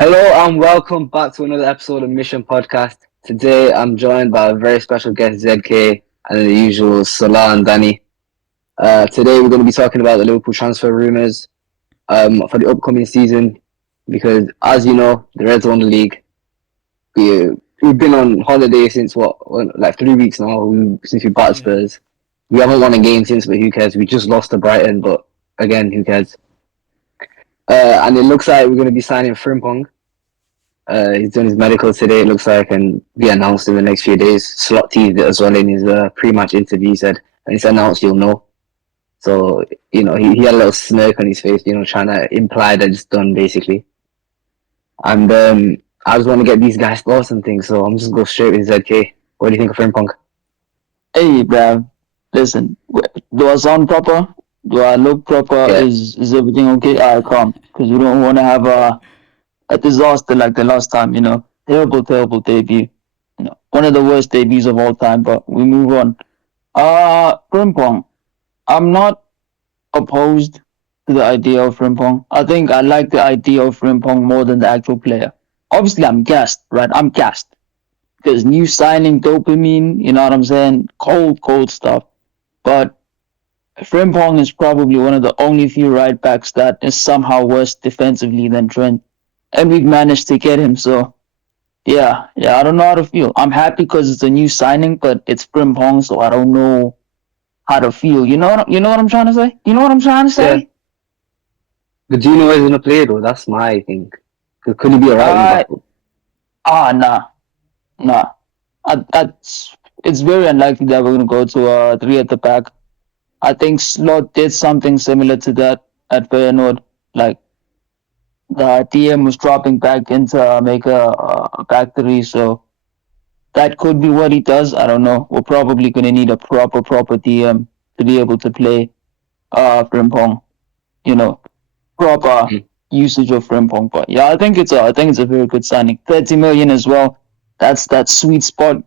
Hello and welcome back to another episode of Mission Podcast. Today I'm joined by a very special guest, ZK, and the usual Salah and Danny. Today we're going to be talking about the Liverpool transfer rumours for the upcoming season because, as you know, the Reds won the league. We've been on holiday since like 3 weeks now, since we battled Yeah. Spurs. We haven't won a game since, but who cares? We just lost to Brighton, but again, who cares? And it looks like we're going to be signing Frimpong. He's doing his medical today, it looks like, and be announced in the next few days. Slot teased it as well in his pre-match interview. He said, "When it's announced, you'll know." So, he had a little smirk on his face, trying to imply that it's done, basically. And I just want to get these guys' thoughts and things, so I'm just going to go straight with ZK. What do you think of Frimpong? Hey, bruv. Listen, do I sound proper? Do I look proper? Yeah, Is everything okay? I can't, because we don't want to have a disaster like the last time. Terrible, terrible debut. One of the worst debuts of all time. But we move on. Frimpong. I'm not opposed to the idea of Frimpong. I think I like the idea of Frimpong more than the actual player. Obviously, I'm gassed, right? I'm gassed because new signing dopamine. You know what I'm saying? Cold, cold stuff. But Frimpong is probably one of the only few right backs that is somehow worse defensively than Trent, and we've managed to get him. So yeah, I don't know how to feel. I'm happy because it's a new signing, but it's Frimpong, so I don't know how to feel. You know what I'm trying to say? You know what I'm trying to yeah. say? But do you know where he's going to play, though? That's my thing. Could he be a right wing Uh back? nah. It's very unlikely that we're gonna go to three at the back. I think Slot did something similar to that at Feyenoord. Like the DM was dropping back into make a back three, so that could be what he does. I don't know. We're probably gonna need a proper DM to be able to play Frimpong. You know, proper Mm. usage of Frimpong. But yeah, I think it's a very good signing. 30 million as well. That's that sweet spot,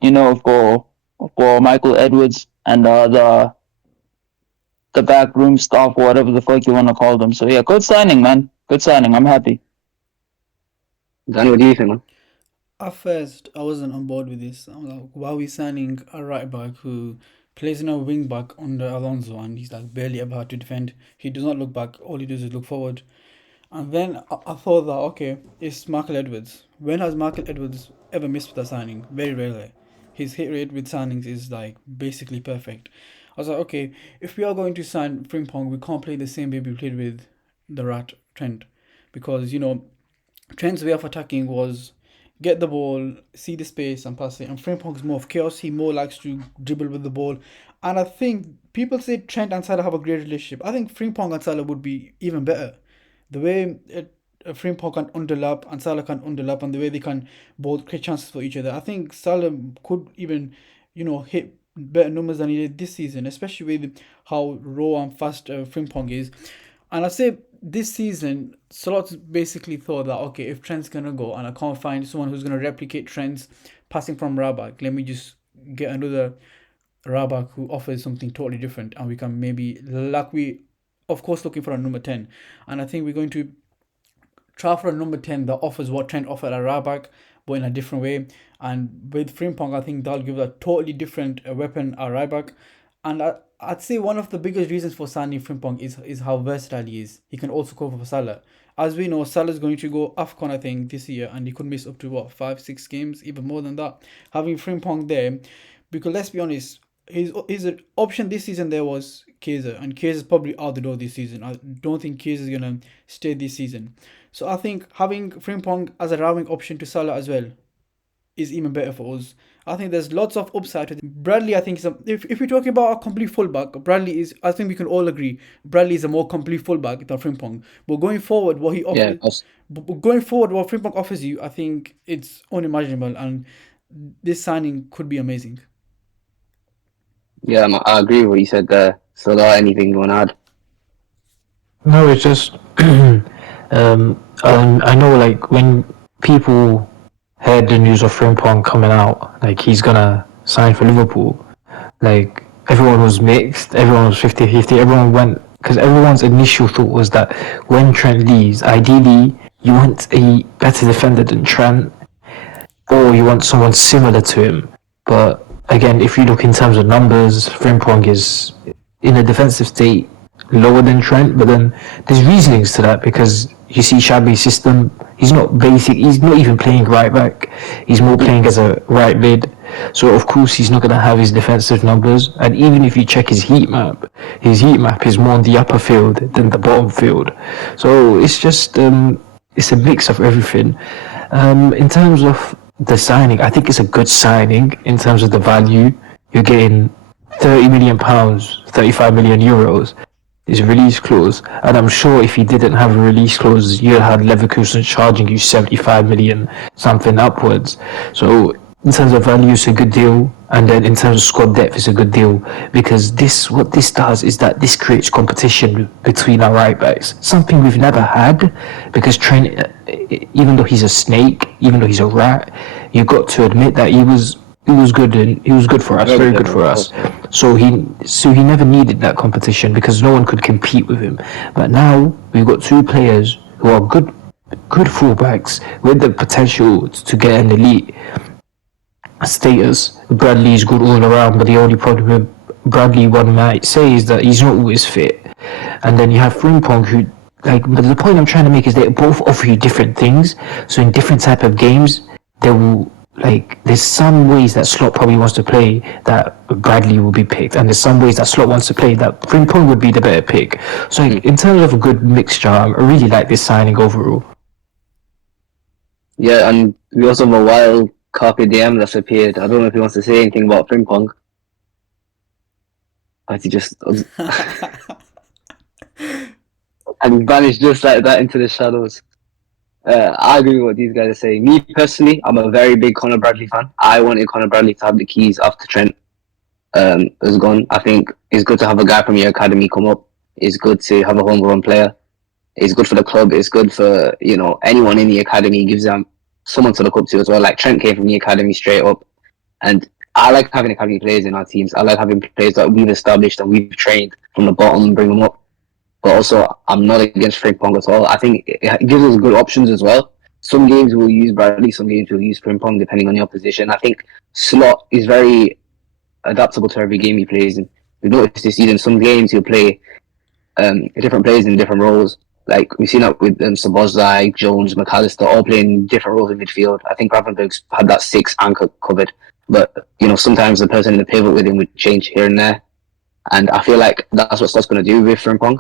for Michael Edwards and the backroom staff, or whatever the fuck you want to call them. So yeah, good signing, man. Good signing. I'm happy. Danny, what do you think, man? At first, I wasn't on board with this. I'm like, why are we signing a right back who plays in a wing back under Alonso and he's like barely ever had to defend? He does not look back. All he does is look forward. And then I thought that okay, it's Michael Edwards. When has Michael Edwards ever missed with a signing? Very rarely. His hit rate with signings is like basically perfect. I was like, okay, if we are going to sign Frimpong, we can't play the same way we played with the Rat Trent, because Trent's way of attacking was get the ball, see the space, and pass it. And Frimpong's more of chaos. He more likes to dribble with the ball. And I think people say Trent and Salah have a great relationship. I think Frimpong and Salah would be even better. The way Frimpong can underlap and Salah can underlap, and the way they can both create chances for each other. I think Salah could even, hit better numbers than he did this season, especially with how raw and fast Frimpong is. And I say this season, Slots basically thought that okay, if Trent's gonna go and I can't find someone who's gonna replicate Trent's passing from Rabak, let me just get another Rabak who offers something totally different, and we can maybe like we, of course, looking for a number 10, and I think we're going to try for a number 10 that offers what Trent offered at Rabak, but in a different way. And with Frimpong, I think that'll give a totally different weapon at Ryback. And I'd say one of the biggest reasons for signing Frimpong is how versatile he is. He can also cover for Salah. As we know, Salah's going to go AFCON, I think, this year, and he could miss up to what, 5, 6 games, even more than that. Having Frimpong there, because let's be honest, his option this season there was Kaiser, and Kaiser's probably out the door this season. I don't think Kaiser's gonna stay this season. So I think having Frimpong as a routing option to Salah as well is even better for us. I think there's lots of upside to Bradley. I think if we're talking about a complete fullback, Bradley is. I think we can all agree Bradley is a more complete fullback than Frimpong. But going forward, what he Yeah, offers, but going forward, what Frimpong offers you, I think it's unimaginable, and this signing could be amazing. yeah, I agree with what you said there. Salah, anything you want to add? No, it's just I know like when people heard the news of Frimpong coming out, like he's gonna sign for Liverpool, like everyone was mixed, everyone was 50-50, everyone went because everyone's initial thought was that when Trent leaves, ideally you want a better defender than Trent, or you want someone similar to him. But again, if you look in terms of numbers, Frimpong is in a defensive state lower than Trent. But then there's reasonings to that because you see Shabby's system. He's not basic. He's not even playing right back. He's more playing as a right mid. So of course he's not going to have his defensive numbers. And even if you check his heat map is more on the upper field than the bottom field. So it's just it's a mix of everything. In terms of the signing, I think it's a good signing in terms of the value. You're getting £30 million, €35 million is a release clause, and I'm sure if you didn't have a release clause, you'd have Leverkusen charging you 75 million, something upwards. So in terms of value, it's a good deal, and then in terms of squad depth, it's a good deal because what this does is that this creates competition between our right backs, something we've never had. Because Trent, even though he's a snake, even though he's a rat, you got to admit that he was good and he was good for us, very good for us. So he never needed that competition because no one could compete with him. But now we've got two players who are good fullbacks with the potential to get an elite status. Bradley is good all around, but the only problem with Bradley, one might say, is that he's not always fit. And then you have Frimpong, who, like, but the point I'm trying to make is they both offer you different things. So in different type of games, they will, like, there's some ways that Slot probably wants to play that Bradley will be picked, and there's some ways that Slot wants to play that Frimpong would be the better pick. So like, in terms of a good mixture, I really like this signing overall. Yeah, and we also have a wild Carpe Diem that's appeared. I don't know if he wants to say anything about Frimpong. But he just and he vanished just like that into the shadows. I agree with what these guys are saying. Me personally, I'm a very big Conor Bradley fan. I wanted Conor Bradley to have the keys after Trent was gone. I think it's good to have a guy from your academy come up. It's good to have a homegrown player. It's good for the club. It's good for anyone in the academy. It gives them someone to look up to as well. Like Trent came from the academy straight up, and I like having academy players in our teams. I like having players that we've established and we've trained from the bottom and bring them up. But also, I'm not against Frimpong at all. I think it gives us good options as well. Some games we'll use Bradley, some games we'll use Frimpong, depending on the opposition. I think Slot is very adaptable to every game he plays. And we've noticed this season, some games he'll play different players in different roles. Like we've seen that with Szoboszlai, Jones, McAllister, all playing different roles in midfield. I think Gravenberg's had that 6 anchor covered. But, sometimes the person in the pivot with him would change here and there. And I feel like that's what Slot's going to do with Frimpong,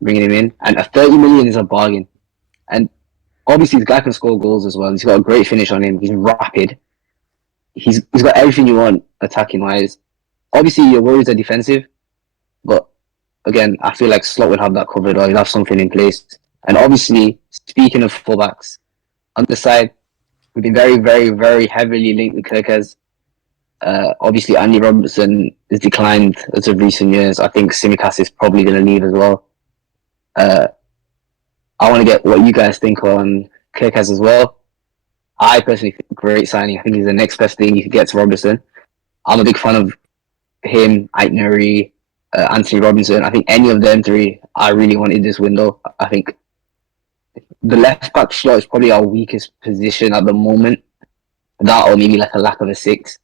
bringing him in. And a 30 million is a bargain. And obviously the guy can score goals as well. He's got a great finish on him. He's rapid. He's got everything you want attacking wise. Obviously your worries are defensive, but again, I feel like Slot would have that covered, or he'll have something in place. And obviously, speaking of fullbacks, on the side, we've been very, very, very heavily linked with Kirkez. Obviously, Andy Robertson has declined as of recent years. I think Tsimikas is probably going to leave as well. I want to get what you guys think on Kirkez as well. I personally think great signing. I think he's the next best thing you could get to Robertson. I'm a big fan of him, Aitnuri, Anthony Robinson. I think any of them three, I really wanted this window. I think the left back slot is probably our weakest position at the moment. That or maybe like a lack of a 6.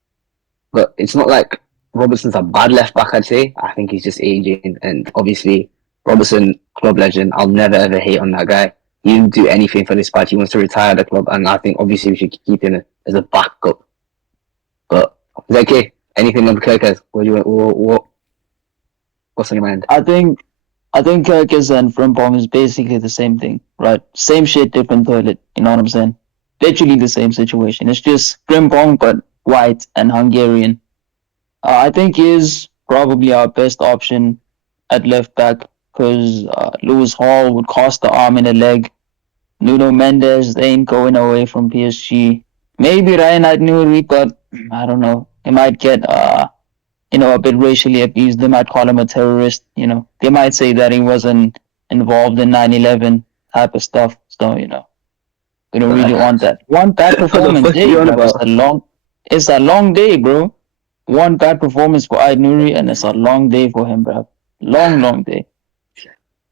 But it's not like Robertson's a bad left back, I'd say. I think he's just aging. And obviously, Robertson, club legend. I'll never ever hate on that guy. He didn't do anything for this patch. He wants to retire the club. And I think obviously we should keep him as a backup. But is that okay? Anything on Kirkez? What's on your mind? I think Kirkis and Frimpong is basically the same thing, right? Same shit, different toilet. You know what I'm saying? Literally the same situation. It's just Frimpong, but white and Hungarian. I think he is probably our best option at left back because Lewis Hall would cost the arm and a leg. Nuno Mendes, they ain't going away from PSG. Maybe Ryan Aitnuri, but I don't know. He might get a bit racially abused. They might call him a terrorist. They might say that he wasn't involved in 9/11 type of stuff. So, we don't really want that. One bad performance day, bro. It's a long day, bro. One bad performance for Aitnuri, and it's a long day for him, bro. Long day.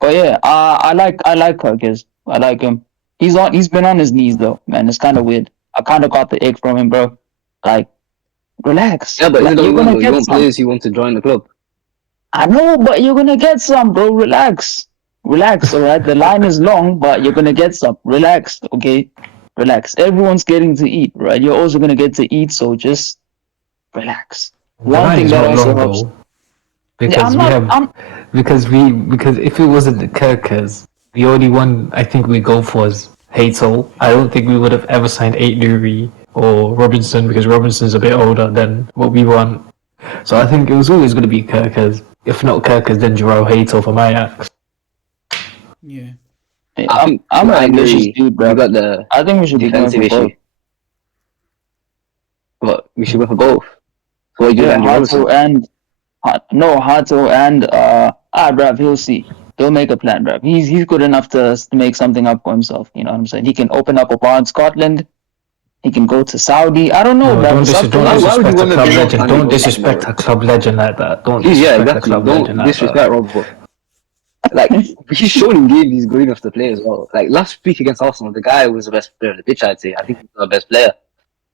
But yeah, I like Kirkis. I like him. He's been on his knees though, man. It's kind of weird. I kind of got the ick from him, bro. Like, relax. Yeah, but isn't Like, that what you're you want gonna though? You get want some. players who want to join the club. I know, but you're gonna get some, bro. Relax. Relax, all right? The line is long, but you're gonna get some. Relax, okay? Relax. Everyone's getting to eat, right? You're also gonna get to eat, so just relax. The One line thing is that not also long helps. though, Yeah, because I'm we not. have because if it wasn't the Kirkers, the only one I think we go for is Hazel. I don't think we would have ever signed Eight Nuri or Robinson because Robinson's a bit older than what we want. So I think it was always going to be Kirkers. If not Kirkers, then Jarrell Hazel for my axe. Yeah. I think I'm with an ambitious Ainuri, dude, we bro. got the I think we should be going defensive for issue, both. but we should go for both. So what you do with Yeah, Andy Robertson? Hato and bruv, he'll see. He'll make a plan, bruv. He's good enough to make something up for himself. You know what I'm saying? He can open up a bar in Scotland. He can go to Saudi. I don't know, No, bruv. It's up to don't Why, him. why would you disrespect a want to club bring up legend. Andy Don't Robertson, disrespect bro? a club legend like that. Don't Please, yeah, disrespect a exactly. club legend Don't like that. disrespect Robert. Like, he's shown in games he's good enough to play as well. Like, last week against Arsenal, the guy was the best player on the pitch, I'd say. I think he's the best player.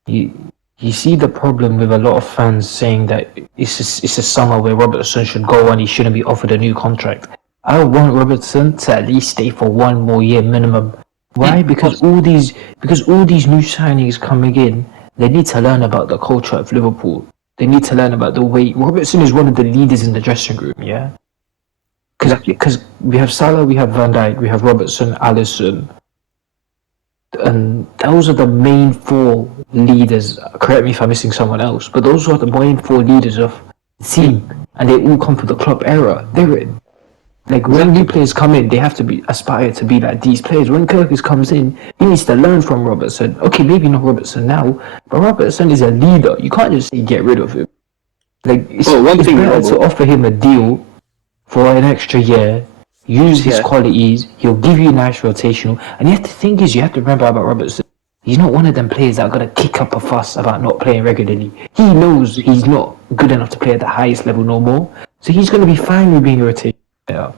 You you see the problem with a lot of fans saying that it's a summer where Robertson should go and he shouldn't be offered a new contract. I want Robertson to at least stay for one more year minimum. Why? Of course. Because all these new signings coming in, they need to learn about the culture of Liverpool. They need to learn about the way Robertson is one of the leaders in the dressing room. Yeah, Exactly. because we have Salah, we have Van Dijk, we have Robertson, Allison, and those are the main four leaders. Correct me if I'm missing someone else, but those are the main four leaders of the team, and they all come from the club era. They're like when new Exactly. players come in, they have to be aspire to be like these players. When Kirkus comes in, he needs to learn from Robertson. Okay, maybe not Robertson now, but Robertson is a leader. You can't just say get rid of him. Like Oh, one it's thing with better to Robert. offer him a deal for an extra year, use his Yeah. qualities, he'll give you nice rotational. And you have to think is you have to remember about Robertson. He's not one of them players that are gonna kick up a fuss about not playing regularly. He knows he's not good enough to play at the highest level no more. So he's gonna be fine with being rotated. Yeah.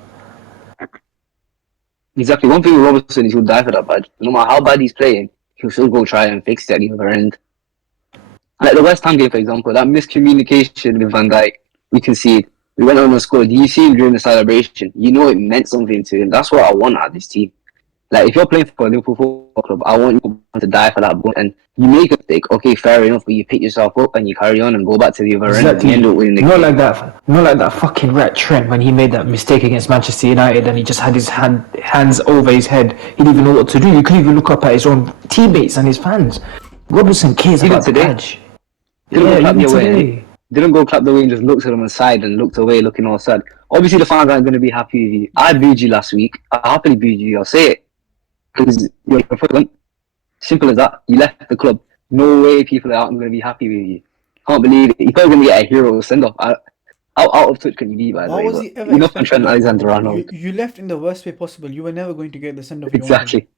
Exactly. One thing with Robertson is he'll die for that badge. No matter how bad he's playing, he'll still go try and fix it at the other end. Like the West Ham game, for example, that miscommunication with Van Dijk, we can see it. We went on and scored. You see him during the celebration. You know it meant something to him. That's what I want out of this team. Like, if you're playing for a Liverpool Football Club, I want you to die for that ball. And you make a mistake, okay, fair enough, but you pick yourself up and you carry on and go back to the other end and you Exactly. end up winning the Not game. like that. Not like that fucking rat Trent when he made that mistake against Manchester United and he just had his hands over his head. He didn't even know what to do. He couldn't even look up at his own teammates and his fans. Robertson cares Even about the today, badge. didn't Yeah, go clap even the away and today. didn't go clap the way and just looked at him aside and looked away looking all sad. Obviously, the fans aren't going to be happy with you. I booed you last week. I happily booed you. I'll say it. Because you're a fraudulent. Simple as that. You left the club. No way people aren't going to be happy with you. Can't believe it. You're probably going to get a hero send off. Out of touch can you be, by the How way? was But he ever enough on expected Trent that, bro? Alexander-Arnold. You left in the worst way possible. You were never going to get the send off you wanted. Exactly.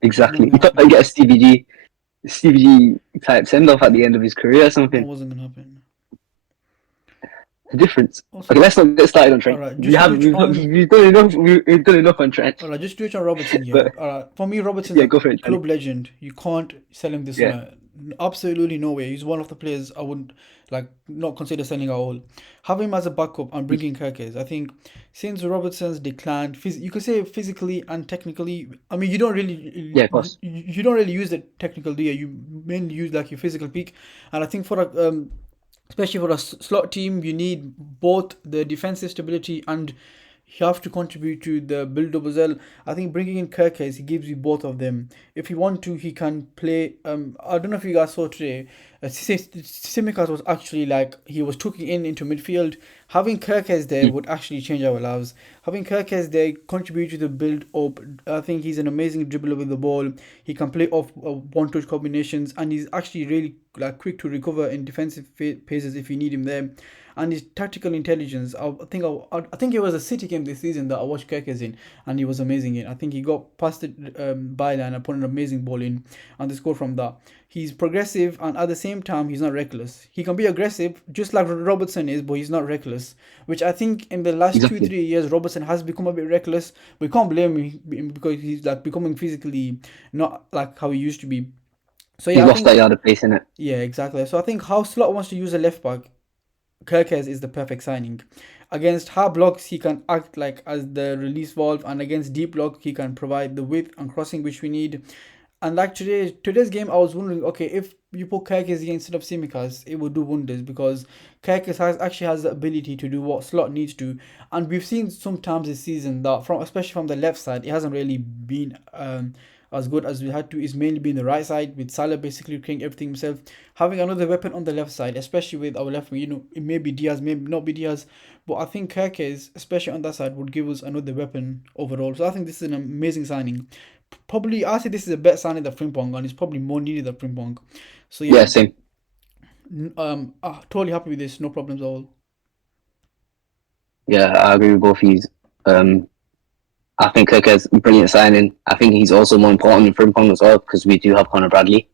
It's not Exactly. gonna You thought happen. I'd get a Stevie G type send off at the end of his career or That something. wasn't gonna happen. The difference. Also, Okay, let's not get started on all Trent. right, We have we've done enough on Trent. all right, just do it on Robertson. Yeah, But all right. For me, Robertson's yeah, a go for it, Charlie. club legend. You can't sell him this Yeah. summer. Absolutely no way. He's one of the players I wouldn't not consider selling at all. Have him as a backup and bring in Kirkes. I think since Robertson's declined, you could say physically and technically. I mean, you don't really, Yeah, of course. you don't really use the technical, do you? You mainly use like your physical peak, and I think for a especially for a slot team, you need both the defensive stability and you have to contribute to the build up as well. I think bringing in Kirkes, he gives you both of them. If you want to, he can play. I don't know if you guys saw today. Simicas was actually like he was tucking into midfield. Having Kirkes there would actually change our lives. Having Kirkes there contribute to the build up. I think he's an amazing dribbler with the ball. He can play off one touch combinations, and he's actually really quick to recover in defensive phases if you need him there. and his tactical intelligence. I think it was a City game this season that I watched Kirkes in, and he was amazing in. I think he got past the byline and put an amazing ball in, and they scored from that. He's progressive, and at the same time, he's not reckless. He can be aggressive, just like Robertson is, but he's not reckless. Which I think in the last two Exactly. 3 years, Robertson has become a bit reckless. We can't blame him because he's like becoming physically not like how he used to be. So He's yeah, I lost that think yard of pace in it. yeah, exactly. So I think how Slot wants to use a left back, Kirkes is the perfect signing. Against hard blocks, he can act like as the release valve, and against deep block, he can provide the width and crossing which we need. And like today's game, I was wondering, okay, if you put Kirkes here instead of Simicas, it would do wonders because Kirkes actually has the ability to do what Slot needs to, and we've seen sometimes this season that from especially from the left side, it hasn't really been as good as we had to. It's mainly been the right side with Salah basically creating everything himself. Having another weapon on the left side, especially with our left wing, it may be Diaz, maybe not be Diaz, but I think Kirkes, especially on that side, would give us another weapon overall. So I think this is an amazing signing. Probably, I say this is a better signing than Frimpong, and it's probably more needed than Frimpong. So Yeah, yeah, same. totally happy with this. No problems at all. Yeah, I agree with both of you. I think Kirk has brilliant signing. I think he's also more important than Frimpong as well because we do have Conor Bradley,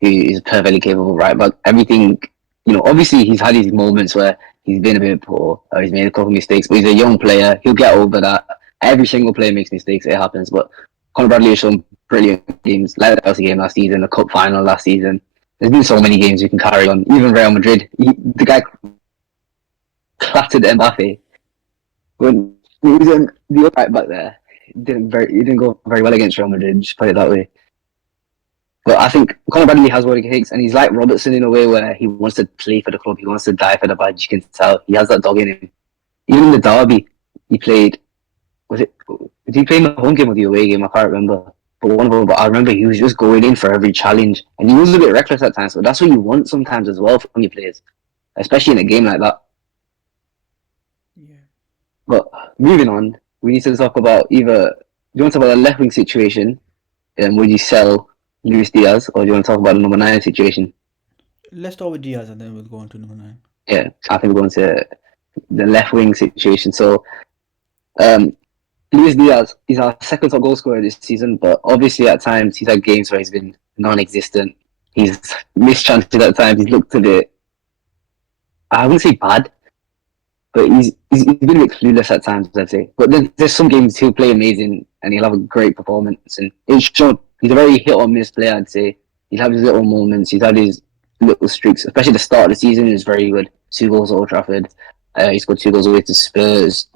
who is perfectly capable, right? But everything, obviously he's had his moments where he's been a bit poor or he's made a couple of mistakes, but he's a young player. He'll get over that. Every single player makes mistakes. It happens. But Conor Bradley has shown brilliant games, like the Chelsea game last season, the Cup final last season. There's been so many games we can carry on. Even Real Madrid, the guy clattered Mbappe when he was in the right back there. It didn't go very well against Real Madrid. Just put it that way. But I think Conor Bradley has what it takes, and he's like Robertson in a way where he wants to play for the club. He wants to die for the badge. You can tell he has that dog in him. Even in the derby, he played. Was it? Did he play in the home game or the away game? I can't remember. But one of them. But I remember he was just going in for every challenge, and he was a bit reckless at times. But that's what you want sometimes as well from your players, especially in a game like that. Yeah. But moving on, we need to talk about either. Do you want to talk about the left wing situation? Would you sell Luis Diaz, or do you want to talk about the number 9 situation? Let's start with Diaz, and then we'll go on to number 9. Yeah, I think we're going to the left wing situation. So, Luis Diaz is our second top goal scorer this season, but obviously at times he's had games where he's been non-existent. He's missed chances at times. He's looked a bit, I wouldn't say bad, but he's been a bit clueless at times, I'd say. But there's some games he'll play amazing and he'll have a great performance. And it's shown he's a very hit or miss player, I'd say. He'll have his little moments. He's had his little streaks, especially the start of the season is very good. 2 goals at Old Trafford. He scored 2 goals away to Spurs.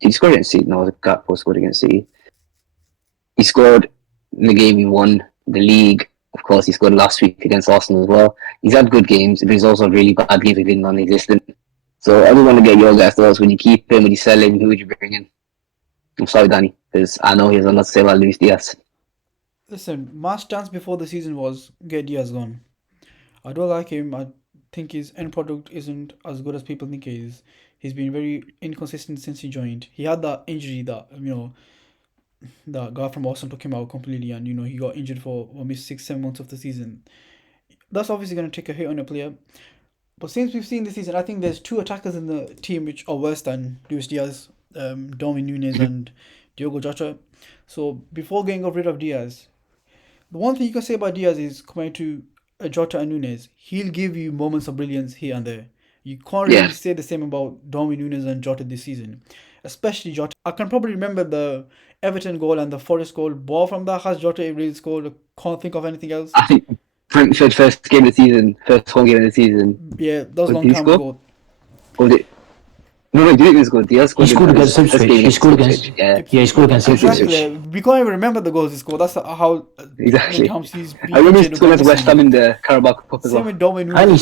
He scored against City. No, the Gakpo scored against City. He scored in the game he won the league. Of course, he scored last week against Arsenal as well. He's had good games, but he's also had really bad games. He's been non-existent. So I just want to get your guys' thoughts. Would you keep him? Would you sell him? Who would you bring in? I'm sorry, Danny, because I know he has a lot to say about Luis Diaz. Listen, my stance before the season was get Diaz gone. I don't like him. I think his end product isn't as good as people think he is. He's been very inconsistent since he joined. He had that injury that that guy from Arsenal took him out completely, and he got injured for almost 6-7 months of the season. That's obviously going to take a hit on a player. But since we've seen this season, I think there's 2 attackers in the team which are worse than Luis Diaz, Darwin Núñez and Diogo Jota. So before getting rid of Diaz, the one thing you can say about Diaz is compared to Jota and Núñez, he'll give you moments of brilliance here and there. You can't really Yeah, say the same about Darwin Núñez and Jota this season, especially Jota. I can probably remember the Everton goal and the Forest goal. Bar from that, has Jota really scored? I can't think of anything else. I think Brentford first game of the season, first home game of the season. Yeah, that was a Did long he time score? ago. Or did no, he didn't score. Diaz He scored scored in against his first Ipswich. game He against scored against Ipswich. Yeah, Yeah, he scored against against Ipswich. Exactly. We can't even remember the goals he scored. That's how many exactly. times he's been I remember he injured. scored against West Ham in the Carabao Cup as Same well. with Darwin And Núñez.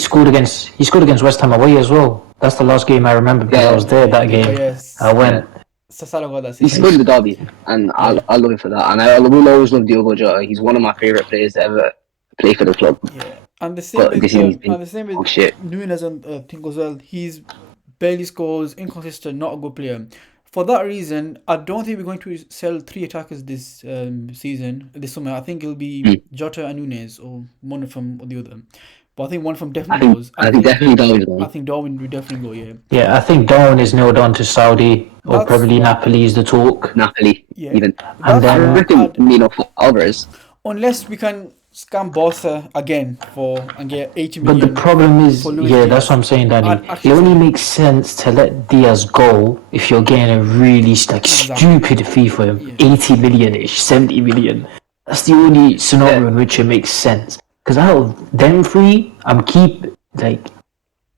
he scored against West Ham away as well. That's the last game I remember because I was there that Oh game. yes, I went. Salah got that He assist. scored in the derby, and Yeah. I love him for that. And I will always love Diogo Jota. He's one of my favourite players to ever play for the club. Yeah, and the same But with this season he's been oh shit. Nunes and thing as well. He's barely scores, inconsistent, not a good player. For that reason, I don't think we're going to sell 3 attackers this season, this summer. I think it'll be Jota and Nunes, or one of them or the other. But I think one from I definitely think goes. I think definitely Darwin's I one. think Darwin would definitely go. Yeah, Yeah, I think Darwin is nailed on to Saudi or that's probably what. Napoli is the talk. Napoli Yeah, even. And that's I what then reckon I'd. for Alvarez. Unless we can scam Barca again for and get 80 but the million problem for is, Luis yeah, that's what Diaz, I'm saying, Danny. I'd It actually only sell him. makes sense to let Diaz go if you're getting a really like Exactly. stupid fee for him, Yeah. 80 million ish, 70 million. That's the only Yeah, scenario in which it makes sense. Because out of them three, like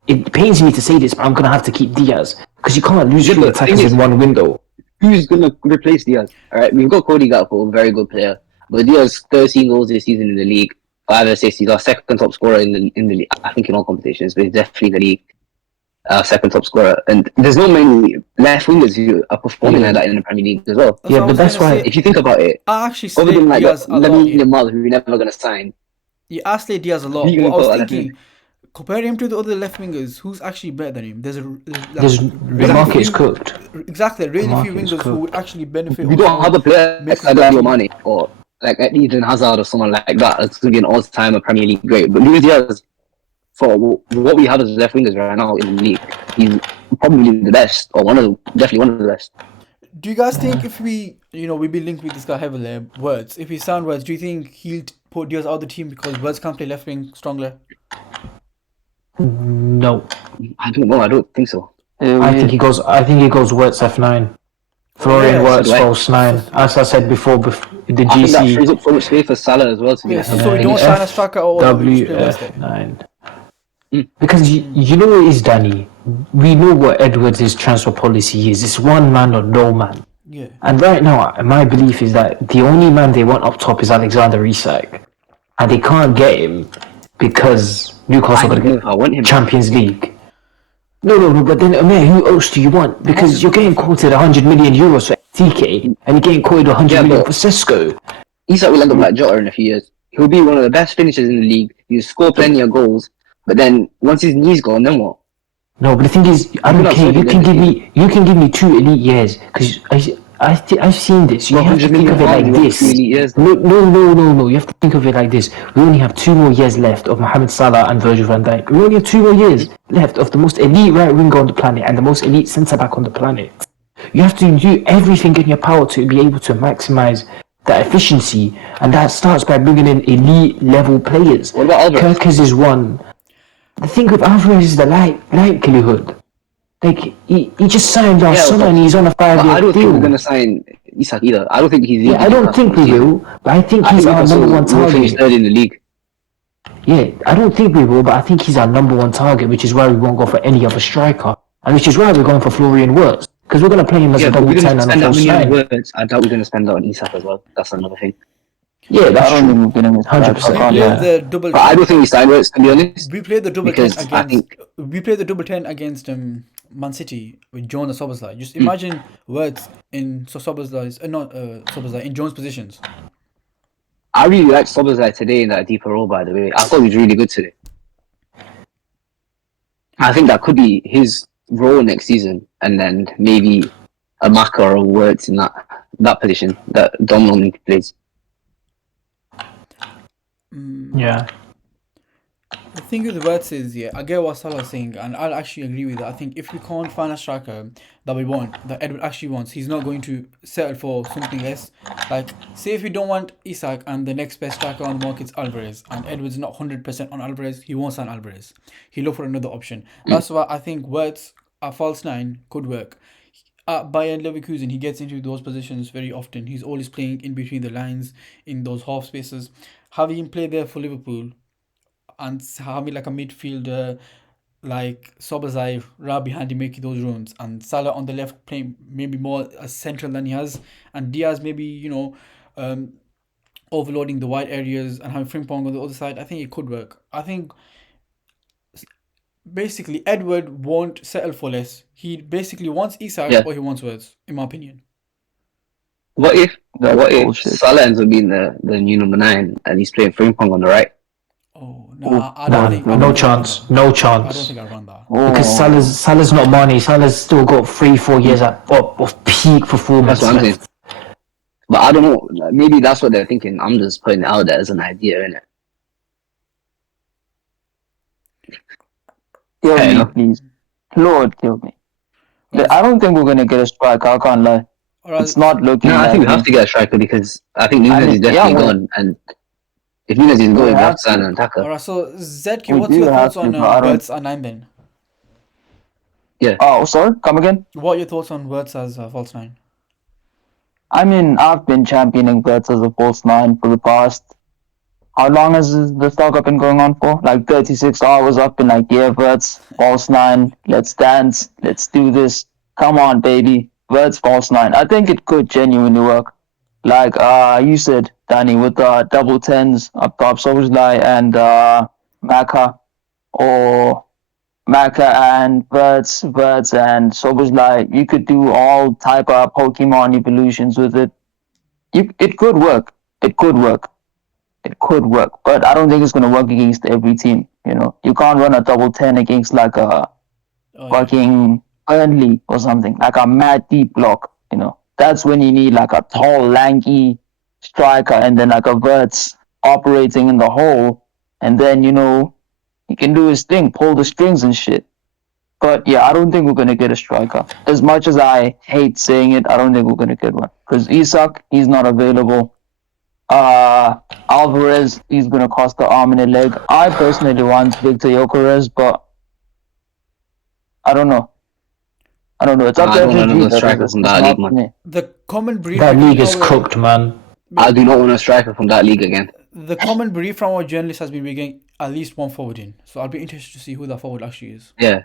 it pains me to say this, but I'm gonna have to keep Diaz because you can't lose yeah, three but the thing attackers in is, one window. who's gonna replace Diaz? All right, we've got Cody Gakpo, a very good player, but Diaz 13 goals this season in the league, 5 assists. He's our second top scorer in the league. I think in all competitions, but he's definitely in the league. Second top scorer, and there's not many left wingers who are performing Yeah, like that in the Premier League as well. That's yeah, what I but was that's gonna why. say. If you think about it, I actually other than slate like Diaz a lot. Lamine Yeah, Yamal, who we're never gonna sign, yeah, I slate Diaz a who are lot. you But gonna I was put at left wing? thinking, compare him to the other left wingers, who's actually better than him? There's like There's the really Exactly. market's few, cooked. exactly, The really few market is wingers who would cooked. actually benefit We don't also have a player like make us a better Sadio team. Mane or like Eden Hazard or someone like that. It's gonna be an all-time Premier League great. But Luis Diaz, for what we have as left wingers right now in the league, he's probably the best, or definitely one of the best. Do you guys think if we, we've been linked with this guy heavily, Words, if we sign Words, do you think he'll put Diaz out of the team because Words can't play left wing strongly? No, I don't know. I don't think so. I think he goes. I think he goes Wirtz F9. Florian Yeah. So do Wirtz I. false So, 9. As I said before, the I think that frees GC. up so much space for Salah as well. To be okay, honest, on so the we thing don't is, sign a striker at all. We just play Words there. WF9. Mm. Because you know what it is, Danny? We know what Edwards' transfer policy is. It's one man or no man. Yeah. And right now, my belief is that the only man they want up top is Alexander Isak. And they can't get him because Newcastle I are don't going know to if I get want him. Champions League. No, but then, Amir, who else do you want? Because you're getting quoted 100 million euros for TK, and you're getting quoted 100 Yeah, million but for Sesko. Isak will end up like Jota in a few years. He'll be one of the best finishers in the league. He'll score plenty of goals, but then once his knee's gone, then what? No, but the thing is, I He's don't gonna have care. surgery You then can this give season. me 2 elite years because I've seen this. You For have to 100 think million of it pounds, like you want 2 this. elite years. No. You have to think of it like this. We only have 2 more years left of Mohamed Salah and Virgil van Dijk. We only have 2 more years left of the most elite right winger on the planet and the most elite centre back on the planet. You have to do everything in your power to be able to maximize that efficiency, and that starts by bringing in elite level players. What about Alvarez? Kirkers is one. The thing with Alvarez is the likelihood. Like, he just signed last Yeah, summer and he's on a but I 5-year don't think we're deal. gonna sign Isak either. I don't think he's Yeah, leaving I don't Newcastle think this we season. will, but I think I he's think our Newcastle number one will finish target. third in the league. Yeah, I don't think we will, but I think he's our number one target, which is why we won't go for any other striker. And which is why we're going for Florian Wirtz. Because we're going to play him as Yeah, a but double we're 10 gonna and a spend that false money on 9. words. I doubt we're gonna spend that on Isak as well. That's another thing. Yeah, I that's don't think true. we're gonna miss that. 100%. I We can't played lie. Yeah. the double But I 10. don't think we signed words, to be honest, We played the double 10 because I against. think We played the double 10 against Man City with Jonas Soboslai. Just Hmm. imagine Words in Soboslai's not Soboslai in Jones' positions. I really liked Szoboszlai today in that deeper role. By the way, I thought he was really good today. I think that could be his role next season, and then maybe a Maka or a Words in that position that Dom normally plays. Yeah. The thing with the Words is, yeah, I get what Salah's saying, and I'll actually agree with that. I think if we can't find a striker that we want, that Edward actually wants, he's not going to settle for something less. Like, say if we don't want Isak and the next best striker on the market is Alvarez, and Edward's not 100% on Alvarez, he won't sign Alvarez. He'll look for another option. That's why I think Words, a false 9, could work. At Bayern Leverkusen, he gets into those positions very often. He's always playing in between the lines, in those half spaces. Having him play there for Liverpool, and having like a midfielder like Sobazai right behind him making those runs, and Salah on the left playing maybe more as central than he has, and Diaz maybe overloading the wide areas and having Frimpong on the other side. I think it could work. I think basically Edward won't settle for less. He basically wants Isak Yeah. or he wants Words, in my opinion. What if That's bullshit. Salah ends up being the new number 9 and he's playing Frimpong on the right? Oh no, I don't think. I don't No think I'd run chance. that. No I don't chance. think I'd run that. Because Salah's not money. Salah's still got 3-4 years of peak performance That's what I'm saying. left. But I don't know. Like, maybe that's what they're thinking. I'm just putting it out there as an idea, innit? Kill Fair me, enough. please. Lord, kill me. I don't think we're gonna get a striker. I can't lie. It's not No, looking I think we have likely. to get a striker because I think I Nunes is mean, yeah, definitely gone, and if Nunes is we going, we have have to sign to. an attacker. Alright, so ZK, We what's do your have thoughts to, on but I don't. Wirtz and 9 then? Yeah. Oh, sorry. Come again. What are your thoughts on Wirtz as a false 9? I mean, I've been championing Bertz as a false nine for the past. How long has the saga been going on for? Like 36 hours. I've been like, yeah, Bertz, false nine. Let's dance. Let's do this. Come on, baby. Bertz, false nine. I think it could genuinely work. Like you said, Danny, with double tens up top, Soboslai and Maka, or Maka and Verts and Soboslai. You could do all type of Pokemon evolutions with it. It could work. It could work. It could work. But I don't think it's gonna work against every team. You know, you can't run a double ten against like a Oh yeah. fucking Burnley or something, like a mad deep block. You know, that's when you need like a tall, lanky striker, and then like a Verts operating in the hole, and then he can do his thing, pull the strings and shit. But yeah, I don't think we're gonna get a striker. As much as I hate saying it, I don't think we're gonna get one because Isak, he's not available. Alvarez, he's gonna cost the arm and a leg. I personally want Victor Yokeres, but I don't know. I don't know. It's up I to don't want FSG. another That is, striker from it's that league, not for man. me. The common brief That between league is our cooked, man. I do not want a striker from that league again. the common brief from our journalist has been we're getting at least one forward in. So I'll be interested to see who that forward actually is. Yeah.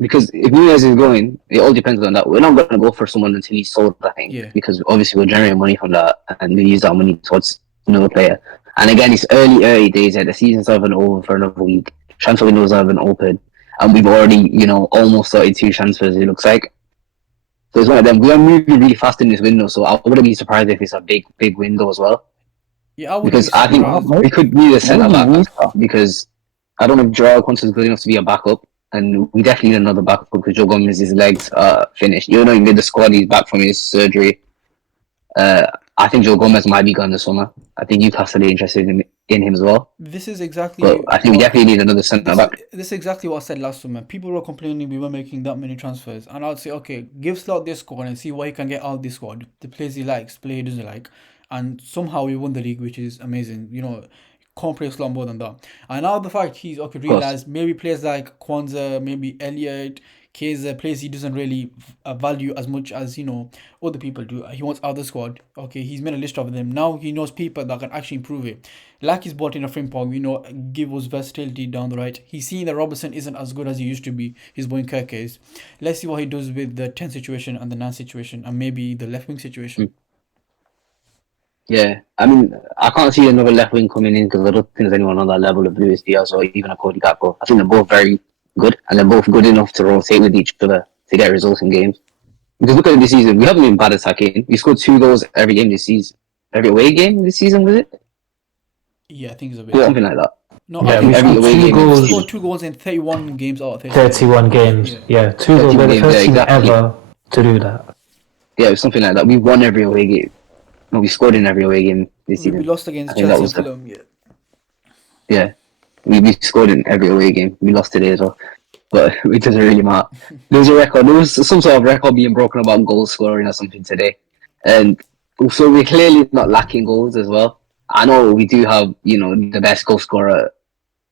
Because if Nunes is going, it all depends on that. We're not going to go for someone until he's sold, I think. Yeah. Because obviously we'll generate money from that and we use that money towards another player. And again, it's early days yet. The season's not even over for another week. Transfer windows haven't opened. And we've already, almost started 2 transfers, it looks like. So it's one of them. We are moving really fast in this window, so I wouldn't be surprised if it's a big window as well. Yeah, I wouldn't Because be I think surprised. we could need a centre Maybe back. Isak. Because I don't know if Joao Quintus is good enough to be a backup. And we definitely need another backup because Joe Gomez's legs are finished. He made the squad. He's back from his surgery. I think Joe Gomez might be gone this summer. I think Newcastle are interested in him as well. This is exactly But I think we definitely need another centre back. This is exactly what I said last summer. People were complaining we were making that many transfers, and I'd say, okay, give Slot this squad and see what he can get out of this squad. The players he likes, play he doesn't like, and somehow we won the league, which is amazing. Can't praise Slot more than that. And now the fact he's realized maybe players like Kwanzaa, maybe Elliot, Kaiser, players he doesn't really value as much as other people do. He wants out of the squad. Okay, he's made a list of them. Now he knows people that can actually improve it. Like he's bought in a Frimpong, give us versatility down the right. He's seen that Robertson isn't as good as he used to be. He's buying Kirkes. Let's see what he does with the 10 situation and the 9 situation and maybe the left wing situation. Yeah, I mean, I can't see another left wing coming in because I don't think there's anyone on that level of Luis Diaz or even a Cody Gakpo. I think they're both very good and they're both good enough to rotate with each other to get results in games. Because look at this season, we haven't been bad attacking. We scored 2 goals every game this season. Every away game this season, was it? Yeah, I think it's a bit. Something like that. No, Yeah, I think we every away game. we scored 2 goals in 31 games out of 31 games. Yeah, 2 goals. 31 We're the games, first yeah, team exactly. ever to do that. Yeah, it was something like that. We won every away game. No, we scored in every away game this season. We lost against I think that Chelsea was and Fulham, yeah. Yeah, we scored in every away game. We lost today as well, but it doesn't really matter. There's a record. There was some sort of record being broken about goal scoring or something today, and so we're clearly not lacking goals as well. I know we do have the best goal scorer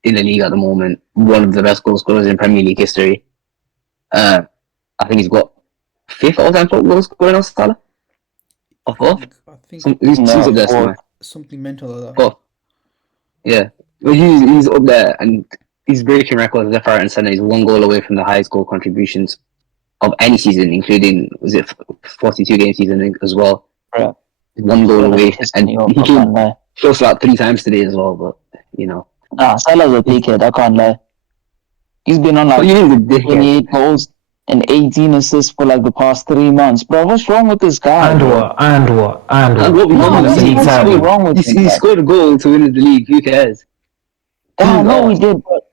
in the league at the moment, one of the best goal scorers in Premier League history. I think he's got 5th all-time top goal scorer now, Salah. Or 4th? I think He's up there somewhere. something mental like that. 4th. Yeah, well, he's up there and he's breaking records left, right, and centre. He's 1 goal away from the highest goal contributions of any season, including 42 game season as well. Yeah. 1 goal away, and he came close about 3 times today as well. But Nah, Salah's a dickhead. I can't lie. He's been on like 28 goals and 18 assists for like the past 3 months, bro. What's wrong with this guy? And what? He scored a goal to win the league. Who cares? I know we did, but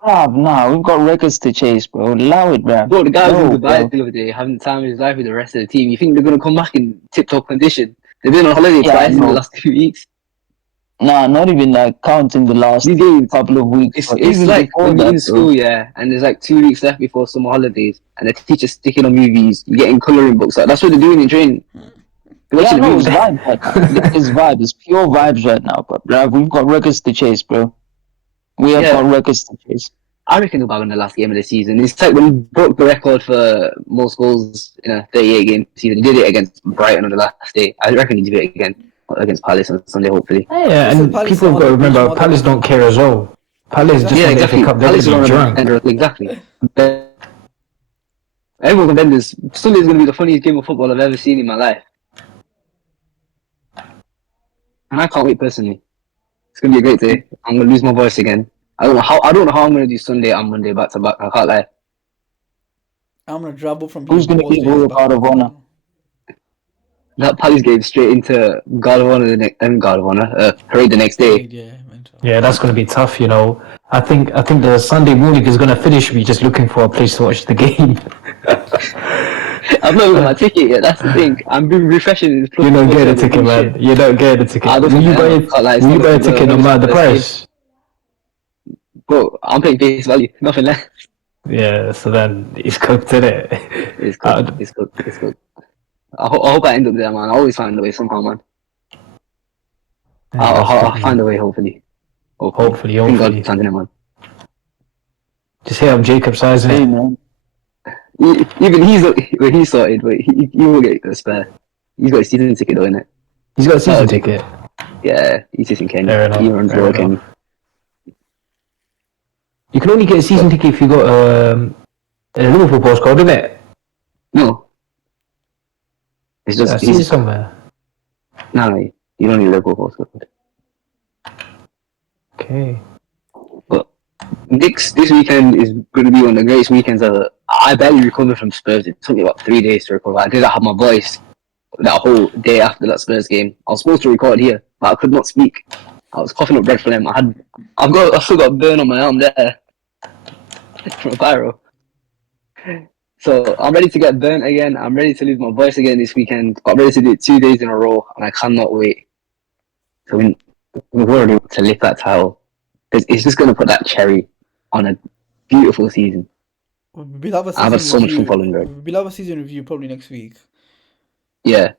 we've got records to chase, bro. Allow it, bro. Bro, the guy was in Dubai the other day, having the time of his life with the rest of the team. You think they're gonna come back in tip-top condition? They've been on holiday twice in the last 2 weeks. Nah, not even like counting the last These games, couple of weeks, it's but it's even like before when you're that, in bro. school, yeah, and there's like 2 weeks left before summer holidays, and the teacher's sticking on movies. You're getting coloring books. Like, that's what they're doing in training. They're Yeah, watching the no, it's movies. vibes right now. It's vibes. It's pure vibes right now, bro. Bruh, we've got records to chase, bro. We have got Yeah, records to chase. I reckon they'll in the last game of the season. It's like when he broke the record for most goals in a 38 game season. He did it against Brighton on the last day. I reckon he'll do it again against Palace on Sunday, hopefully. Yeah, Also, and Palace people are have on got the to beach remember, more than Palace don't ever. care as well. Palace just Yeah, won Exactly. the FA exactly. Cup. They're going Palace to are be on a drunk. bender. Exactly. Everyone vendors. Sunday's going to be the funniest game of football I've ever seen in my life, and I can't wait personally. It's going to be a great day. I'm going to lose my voice again. I don't know how. I don't know how I'm going to do Sunday and Monday back to back. I can't lie. I'm gonna travel from here Who's gonna both give days who a back to guard of back as honor? well. That Palace game straight into God of Honor God of Honor parade the next day. Parade, yeah, mental. Yeah, that's going to be tough, you know. I think the Sunday morning is going to finish me just looking for a place to watch the game. I've not even got my ticket yet. That's the thing. I'm been refreshing this plus You don't four get a seven ticket, new man. shit. You don't get a I ticket. don't Will think you I buy am. it? Can't lie. It's Will not you buy a looking good. ticket I no know it's my matter the first game, price? but I'm paying face value. Nothing less. Yeah, so then it's cooked, innit? It's cooked. Uh, It's cooked. It's cooked. I hope I end up there, man. I always find a way somehow, man. yeah, that's good, I'll find man. a way. Hopefully. Hopefully, I think God's hopefully. planning it, man. Just hit up Jacob's size, Hey, innit? man. Even when he's sorted, but he will get a spare. He's got a season ticket though, innit? He's got a season Oh, ticket. yeah, he's just in Kenya. Fair He enough. runs Fair well, enough. Kenya. You can only get a season But ticket if you got a Liverpool postcode, innit? no, it's Yeah, I just see it he's somewhere. no, you don't need Liverpool postcode. Okay. But this weekend is going to be one of the greatest weekends ever. I barely recovered from Spurs. It took me about 3 days to recover. I didn't have my voice that whole day after that Spurs game. I was supposed to record here, but I could not speak. I was coughing up bread for them. I still got a burn on my arm there from a viral. So I'm ready to get burnt again. I'm ready to lose my voice again this weekend. I'm ready to do it 2 days in a row, and I cannot wait. So we're already to lift that title. It's just going to put that cherry on a beautiful season. We'll have a I've had season so much fun review. following it. We'll have a season review probably next week. Yeah,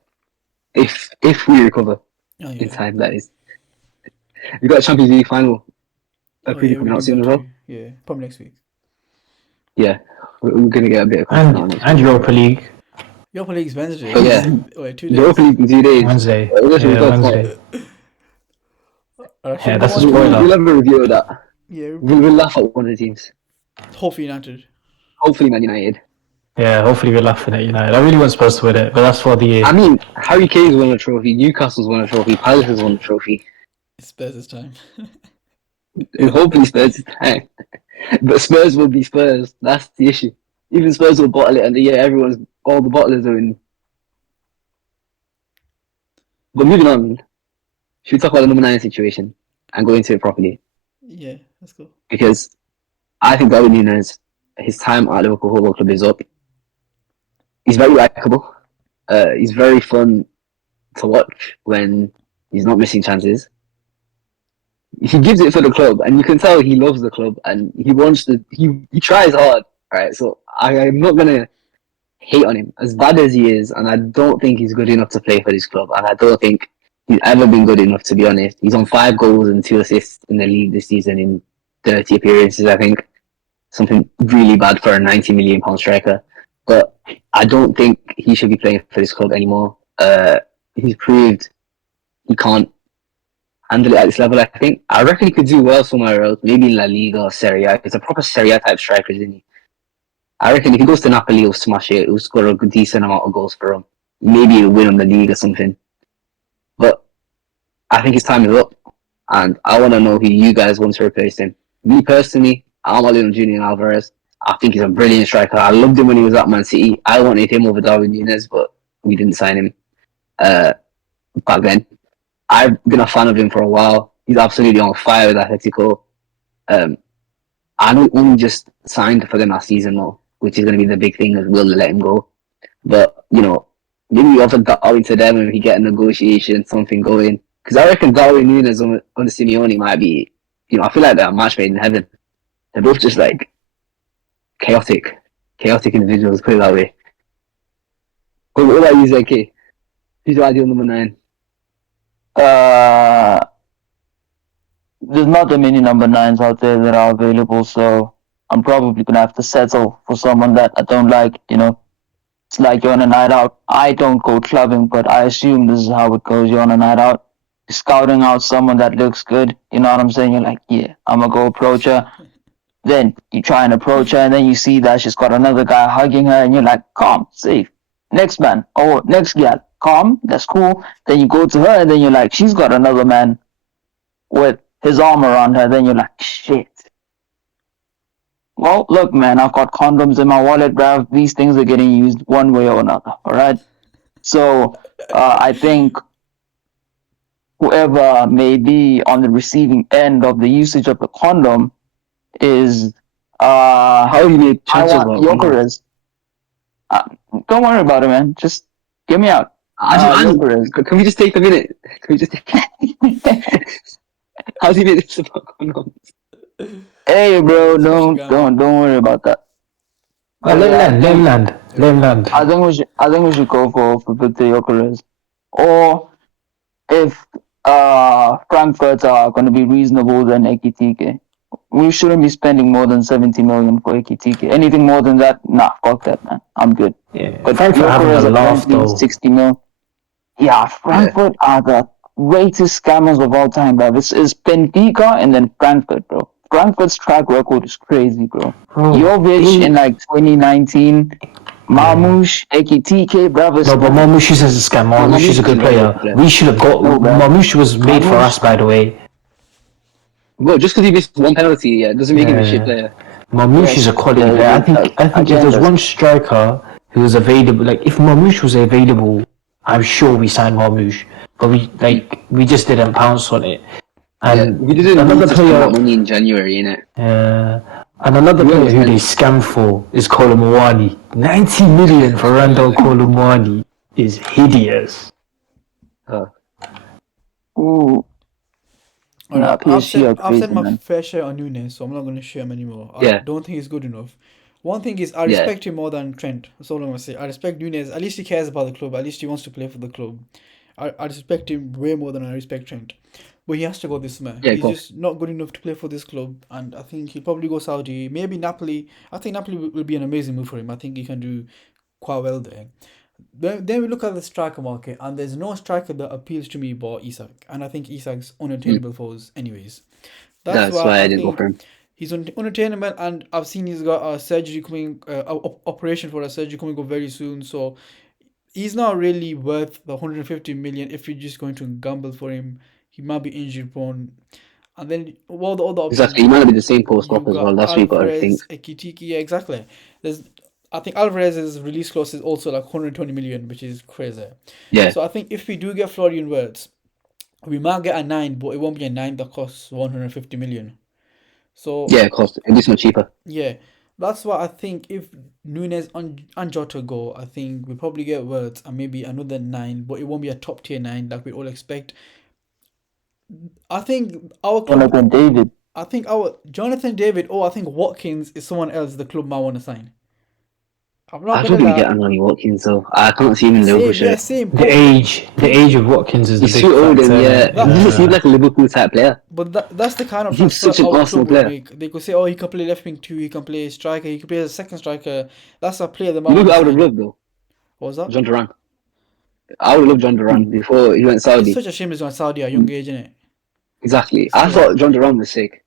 if we recover Oh in yeah. time, that is. We got a Champions League final. Oh Preview yeah, we coming out do soon got as well. to. Yeah, probably next week. Yeah, we're going to get a bit of content on it. And Europa League. Europa League's Wednesday. But yeah, Wait, 2 the days. Europa League in 2 days. Wednesday. Literally, Yeah, Wednesday. Should Yeah, we that's go a on spoiler. We'll have a review of that. Yeah, We'll laugh at one of the teams. hopefully United. Hopefully, Man United. Yeah, hopefully we're laughing at United. I really was supposed to win it, but that's for the I mean, Harry Kane's won a trophy. Newcastle's won a trophy. Palace has won a trophy. It's Spurs this time. And hopefully Spurs this time. But Spurs will be Spurs. That's the issue. Even Spurs will bottle it, and yeah, all the bottlers are in. But moving on, should we talk about the number 9 situation and go into it properly? Yeah, let's go. Because I think Darwin Núñez, his time at Liverpool Football Club is up. He's very likable. He's very fun to watch when he's not missing chances. He gives it for the club, and you can tell he loves the club, and he wants to. He tries hard, right? So I'm not gonna hate on him as bad as he is, and I don't think he's good enough to play for this club, and I don't think he's ever been good enough, to be honest. He's on 5 goals and 2 assists in the league this season in 30 appearances, I think. Something really bad for a £90 million striker. But I don't think he should be playing for this club anymore. He's proved he can't handle it at this level, I think. I reckon he could do well somewhere else, maybe in La Liga or Serie A. He's a proper Serie A type striker, isn't he? I reckon if he goes to Napoli, he'll smash it. He'll score a good, decent amount of goals for him. Maybe he'll win on the league or something. But I think his time is up. And I want to know who you guys want to replace him. Me personally, I'm all in on Julian Alvarez. I think he's a brilliant striker. I loved him when he was at Man City. I wanted him over Darwin Núñez, but we didn't sign him back then. I've been a fan of him for a while. He's absolutely on fire with Atletico. I know only just signed for them last season, though, which is going to be the big thing, as will let him go. But, maybe we offer Darwin to them and we get a negotiation, something going. Because I reckon Darwin Nunes on Simeone might be, I feel like they're a match made in heaven. They're both just like chaotic individuals, put it that way. What about you, Zeki? Who's your ideal number 9? There's not that many number 9s out there that are available, so I'm probably gonna have to settle for someone that I don't like. It's like you're on a night out. I don't go clubbing, but I assume this is how it goes. You're on a night out, you're scouting out someone that looks good. You know what I'm saying? You're like, yeah, I'm gonna go approach her. Then you try and approach her, and then you see that she's got another guy hugging her, and you're like, calm, safe. Next man, or next gal, calm, that's cool. Then you go to her, and then you're like, she's got another man with his arm around her. Then you're like, shit. Well, look, man, I've got condoms in my wallet, bruv. These things are getting used one way or another, all right? So I think whoever may be on the receiving end of the usage of the condom is How do you make I chances want about Jokeres. Don't worry about it, man. Just get me out. Jokeres. Can we just take a minute? Can we just How do you make this about condoms? Hey, bro, don't worry about that. Let him land. I think we should go for Victor Jokeres. Or if Frankfurt are going to be reasonable, then Ekitike. We shouldn't be spending more than 70 million for Ekitike. Anything more than that, nah, fuck that, man. I'm good. Yeah, But Frankfurt having a laugh though. 60 mil. Yeah, Frankfurt are the greatest scammers of all time, bro. This is Benfica and then Frankfurt, bro. Frankfurt's track record is crazy, bro. Jovic in like 2019, Marmoush, Ekitike, bro. No, but Marmoush is a scam. Marmoush is a good player. We should have got. Marmoush was made for us, by the way. Well, just because he missed one penalty, doesn't make him a shit player. Marmoush is a quality player. I think if there's one striker who was available, like if Marmoush was available, I'm sure we signed Marmoush, but we just didn't pounce on it. And we didn't another player that money in January, innit? And another player who they scammed for is Kolomwani. 90 million for Randall Kolomwani is hideous. Ooh. I've said my fair share on Nunes, so I'm not going to share him anymore. I don't think he's good enough. One thing is, I respect him more than Trent. That's all I'm going to say. I respect Nunes. At least he cares about the club. At least he wants to play for the club. I respect him way more than I respect Trent. But he has to go this summer. He's just not good enough to play for this club. And I think he'll probably go Saudi. Maybe Napoli. I think Napoli will be an amazing move for him. I think he can do quite well there. Then we look at the striker market, and there's no striker that appeals to me but Isak. And I Isak's unattainable for us anyways. That's why I didn't go for him. He's unattainable, and I've seen he's got a surgery coming, operation for a surgery coming up very soon. So he's not really worth the 150 million if you're just going to gamble for him. He might be injury prone. And then all the other options. Exactly, he might be the same post up as well. That's what you got to think. Ekitike, yeah, exactly. I think Alvarez's release clause is also like 120 million, which is crazy. Yeah. So I think if we do get Florian Wirtz, we might get a 9, but it won't be a 9 that costs 150 million. So yeah, it costs. It'll be much cheaper. Yeah, that's why I think if Nunes and Jota go, I think we probably get Wirtz and maybe another 9, but it won't be a top tier 9 like we all expect. I think our club, Jonathan David. I think Watkins is someone else the club might want to sign. I don't really get Anthony Watkins, so I can't see him in Liverpool shirt. The age of Watkins is the big factor. He's too old, and he seems like a Liverpool type player. But that's the kind of transfer such an Arsenal player. Make. They could say, he can play left wing too, he can play striker, he can play as a second striker. That's a player that might. You know who I would have loved though? What was that? John Duran. I would have loved John Duran before he went Saudi. It's such a shame he's going Saudi at a young age, isn't it? Exactly. I thought John Duran was sick.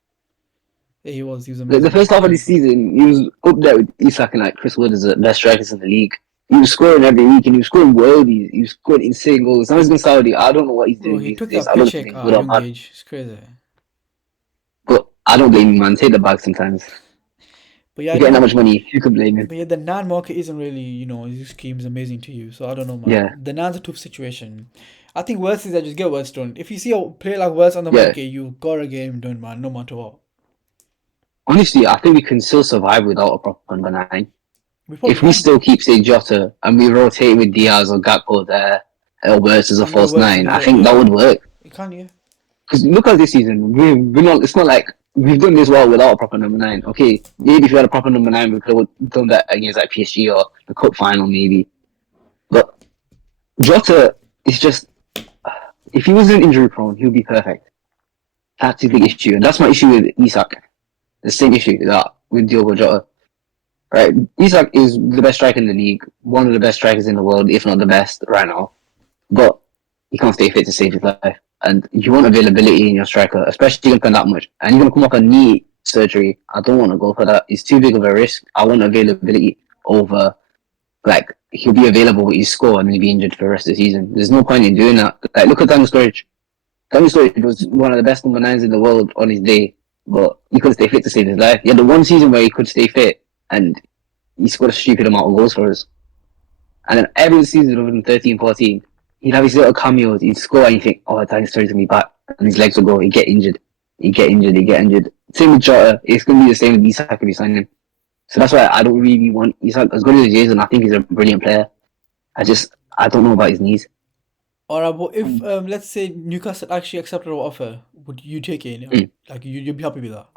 Yeah, he was amazing. The first half of the season, he was up there with Isak and like Chris Wood as the best strikers in the league. He was scoring every week and he was scoring worldies. He was scoring insane goals. Now he's going Saudi. I don't know what he's doing. He took that pitch check at a young age. It's crazy. But I don't blame him, man. Take the bag sometimes. But yeah, you're getting that much money. You could blame him. But yeah, the NAN market isn't really, his scheme is amazing to you. So I don't know, man. Yeah. The NAN's a tough situation. I think Wirtz is that just get Wirtz done. If you see a player like Wirtz on the market, you gotta get him done, man, no matter what. Honestly, I think we can still survive without a proper number 9. If we still keep saying Jota and we rotate with Diaz or Gakpo there, or Wirtz as a false 9, I think that would work. It can, yeah. Because look at this season, we're not. It's not like we've done this well without a proper number 9. Okay, maybe if we had a proper number 9, we could have done that against like PSG or the cup final maybe. But Jota is just, if he wasn't injury prone, he would be perfect. That's the big issue, and that's my issue with Isak. The same issue that with Diogo Jota. Right, Isak is the best striker in the league, one of the best strikers in the world, if not the best right now. But he can't stay fit to save his life. And you want availability in your striker, especially going to spend that much. And you're going to come off a knee surgery. I don't want to go for that. It's too big of a risk. I want availability over, like, he'll be available, but he'll score and he'll be injured for the rest of the season. There's no point in doing that. Like, look at Daniel Sturridge. Daniel Sturridge was one of the best number 9s in the world on his day, but he couldn't stay fit to save his life. He had the one season where he could stay fit, and he scored a stupid amount of goals for us. And then every season other than 13, 14, he'd have his little cameos, he'd score and you think, oh, Daniel Sturridge going to be back. And his legs will go, he'd get injured. He'd get injured. Same with Jota, it's going to be the same with Isak if we sign him. So that's why I don't really want Isak. As good as he is, and I think he's a brilliant player, I don't know about his knees. Alright, but if let's say Newcastle actually accepted our offer, would you take it? Like you'd be happy with that,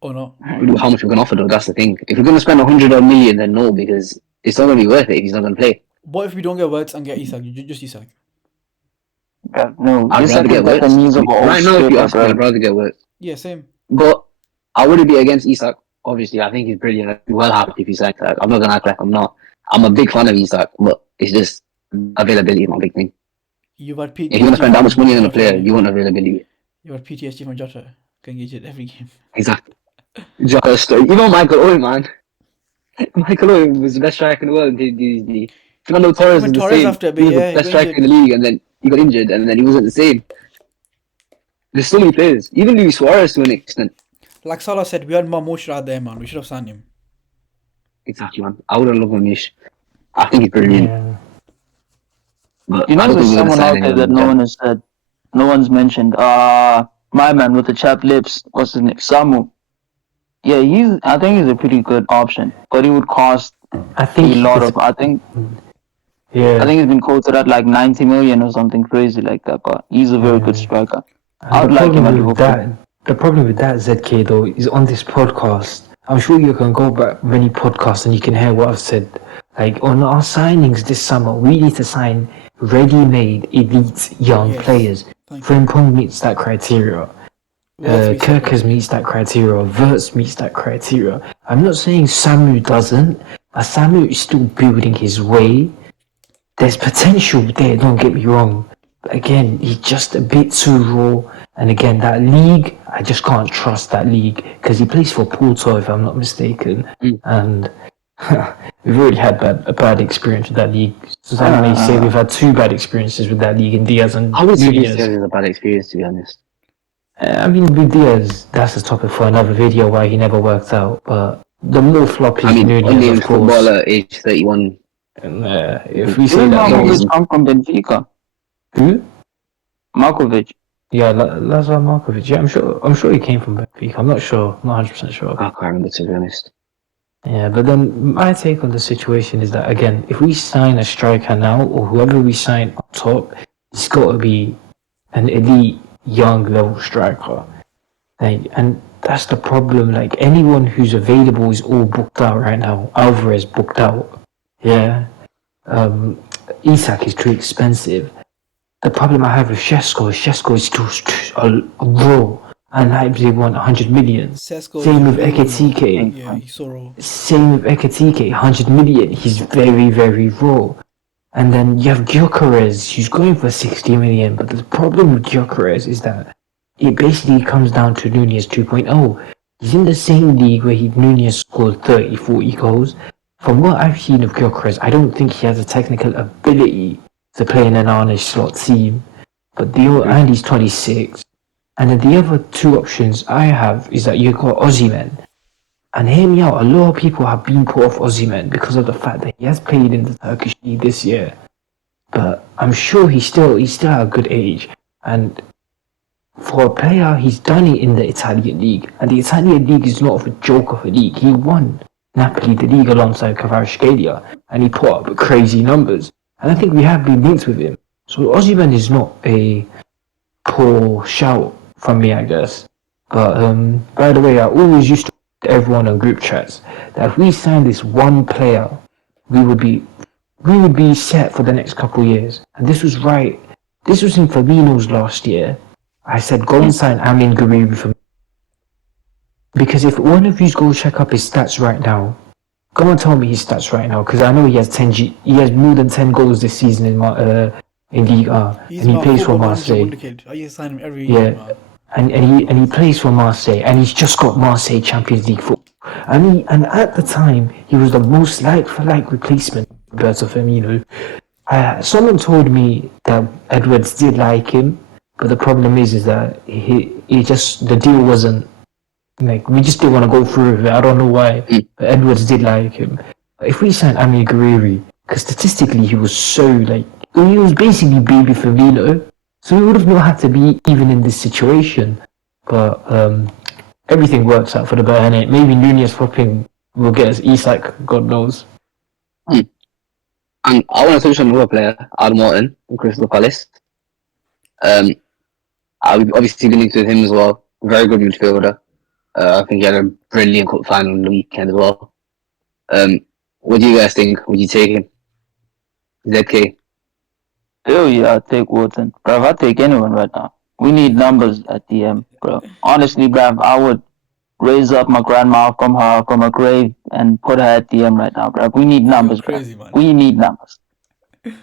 or not? How much we're going to offer though, that's the thing. If we're going to spend 100 or million, then no, because it's not going to be worth it if he's not going to play. What if we don't get Wirtz and get Isak? Just Isak. No, I'd rather get like Wirtz. the knees of all Right now, if you ask me, strippers, I'd rather get Wirtz. Yeah, same. But I wouldn't be against Isak. Obviously, I think he's brilliant. I'd be well happy if he's like that. I'm not going to act like I'm not. I'm a big fan of Isak, but it's just availability is my big thing. You've had PTSD. If you're going to spend that much money on a player, you want availability. You had PTSD from Jota. Can engage it every game. Exactly. Jota story. You know Michael Owen, man. Michael Owen was the best striker in the world. Fernando Torres Even was the Torres same. after, but He was yeah, the best he striker in the league, and then he got injured, and then he wasn't the same. There's so many players. Even Luis Suarez to an extent. Like Salah said, we had Marmoush out there, man. We should have signed him. Exactly, man. I would have loved Manish. I think he's brilliant. Yeah. But You know, I don't there's think we're going to someone sign out there anyone. that no one has said, no one's mentioned. My man with the chapped lips, what's his name? Samu. Yeah, I think he's a pretty good option, but he would cost I think a lot it's- of. I think Yeah. he's been quoted at like 90 million or something crazy like that. But he's a very good striker. And I'd like him at with Liverpool. the problem with that, ZK, though, is on this podcast. I'm sure you can go back many podcasts and you can hear what I've said. Like, on our signings this summer, we need to sign ready-made, elite, young Yes. players. Thank you. Frimpong meets that criteria. Wirtz meets that Kirkers meets that criteria. Wirtz meets that criteria. I'm not saying Samu doesn't, but Samu is still building his way. There's potential there, don't get me wrong. But again, he's just a bit too raw. And again, that league, I just can't trust that league because he plays for Porto, if I'm not mistaken. And we've already had a bad experience with that league. So I may say we've had 2 bad experiences with that league in Diaz and I would say Nunez. this is a bad experience, to be honest. I mean, with Diaz, that's a topic for another video why he never worked out. But the more flop is I mean, Nunez, unnamed of course. footballer, age 31. And, if we say Didn't that, Markovic come from Benfica? who? Markovic. Yeah, Lazar Markovic. Yeah, I'm sure he came from Benfica. I'm not sure. I'm not 100% sure. I can't remember, to be honest. Yeah, but then my take on the situation is that, again, if we sign a striker now, or whoever we sign up top, it's got to be an elite, young level striker. Like, and that's the problem. Like, anyone who's available is all booked out right now. Alvarez booked out. Yeah. Isak is too expensive. The problem I have with Shesko is still raw. And Leipzig want 100 million. Sesko Same is with very raw. Ekitike. Yeah, he's so raw. Same with Ekitike, 100 million. He's very, very raw. And then you have Gyökeres, who's going for 60 million. But the problem with Gyökeres is that it basically comes down to Nunez 2.0. He's in the same league where Nunez scored 30, 40 goals. From what I've seen of Gyökeres, I don't think he has a technical ability to play in an Arnish slot team. But and he's 26. And then the other 2 options I have is that you've got Osimhen. And hear me out, a lot of people have been put off Osimhen because of the fact that he has played in the Turkish league this year. But I'm sure he's still at a good age. And for a player, he's done it in the Italian league. And the Italian league is not a joke of a league. He won Napoli the league alongside Kvaratskhelia. And he put up crazy numbers. And I think we have been linked with him. So Osimhen is not a poor shout from me, I guess. But by the way, I always used to tell everyone on group chats that if we signed this one player, we would be we would be set for the next couple of years. And this was right. This was in Fabinho's last year. I said go and sign Amin Ghariri for me. Because if one of you go check up his stats right now, go and tell me his stats right now, because I know he has he has more than 10 goals this season in Ligue 1, He's and he my plays for football manager Marseille. wonder kid. I used to sign him every year, Yeah, man. and he plays for Marseille, and he's just got Marseille Champions League football. And at the time he was the most like for like replacement compared to Firmino. Someone told me that Edwards did like him, but the problem is that he just the deal wasn't like we just didn't want to go through with it. I don't know why, but Edwards did like him. If we signed Ami Guerreri, because statistically he was so like he was basically baby Firmino, so we would have not had to be even in this situation. But everything works out for the better, innit? Maybe Nunez popping will get us Isak, God knows. And I want to touch on another player, Adam Morton from Crystal Palace. I've obviously been into him as well. Very good midfielder. I think he had a brilliant cup final on the weekend as well. What do you guys think? Would you take him? ZK? Hell yeah, I'll take Wharton. Bruv, I'll take anyone right now. We need numbers at DM, bro. Honestly, bruv, I would raise up my grandma from her grave and put her at DM right now, bruv. We need numbers, You're crazy, man. We need numbers.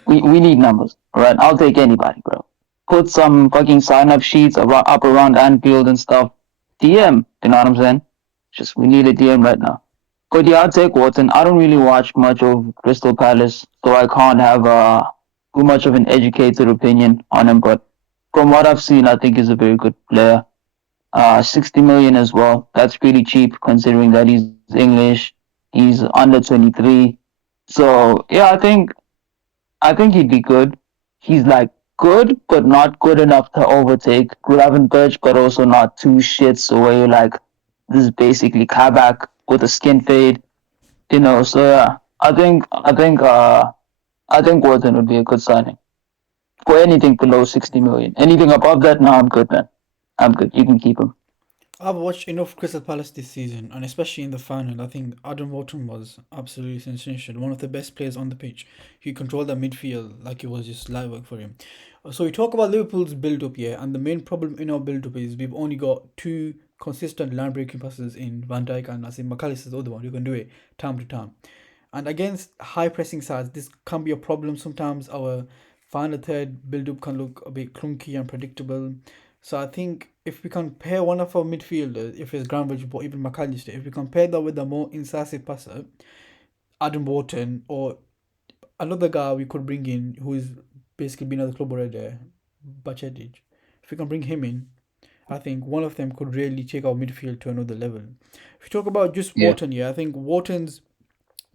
We need numbers. Alright, I'll take anybody, bro. Put some fucking sign up sheets up around Anfield and stuff. DM, you know what I'm saying? Just we need a DM right now. But yeah, I'll take Wharton. I don't really watch much of Crystal Palace, so I can't have too much of an educated opinion on him. But from what I've seen, I think he's a very good player. 60 million as well. That's pretty cheap considering that he's English. He's under 23. So yeah, I think he'd be good. He's like good, but not good enough to overtake Gravenberch, but also not too shit. So where you're like, this is basically Kabak with a skin fade, you know. So yeah, I think Worthing would be a good signing for anything below 60 million. Anything above that, no, I'm good, man. I'm good. You can keep him. I've watched enough Crystal Palace this season, and especially in the final, I think Adam Wharton was absolutely sensational. One of the best players on the pitch. He controlled the midfield like it was just light work for him. So we talk about Liverpool's build-up here, and the main problem in our build-up is we've only got two consistent line-breaking passes in Van Dijk and I think McAllister's the other one who can do it time to time. And against high pressing sides, this can be a problem. Sometimes our final third build-up can look a bit clunky and predictable. So I think if we compare one of our midfielders, if it's Granville or even McAllister, if we compare that with a more incisive passer, Adam Wharton or another guy we could bring in who is basically been at the club already, Bacetic. If we can bring him in, I think one of them could really take our midfield to another level. If you talk about just Wharton, I think Wharton's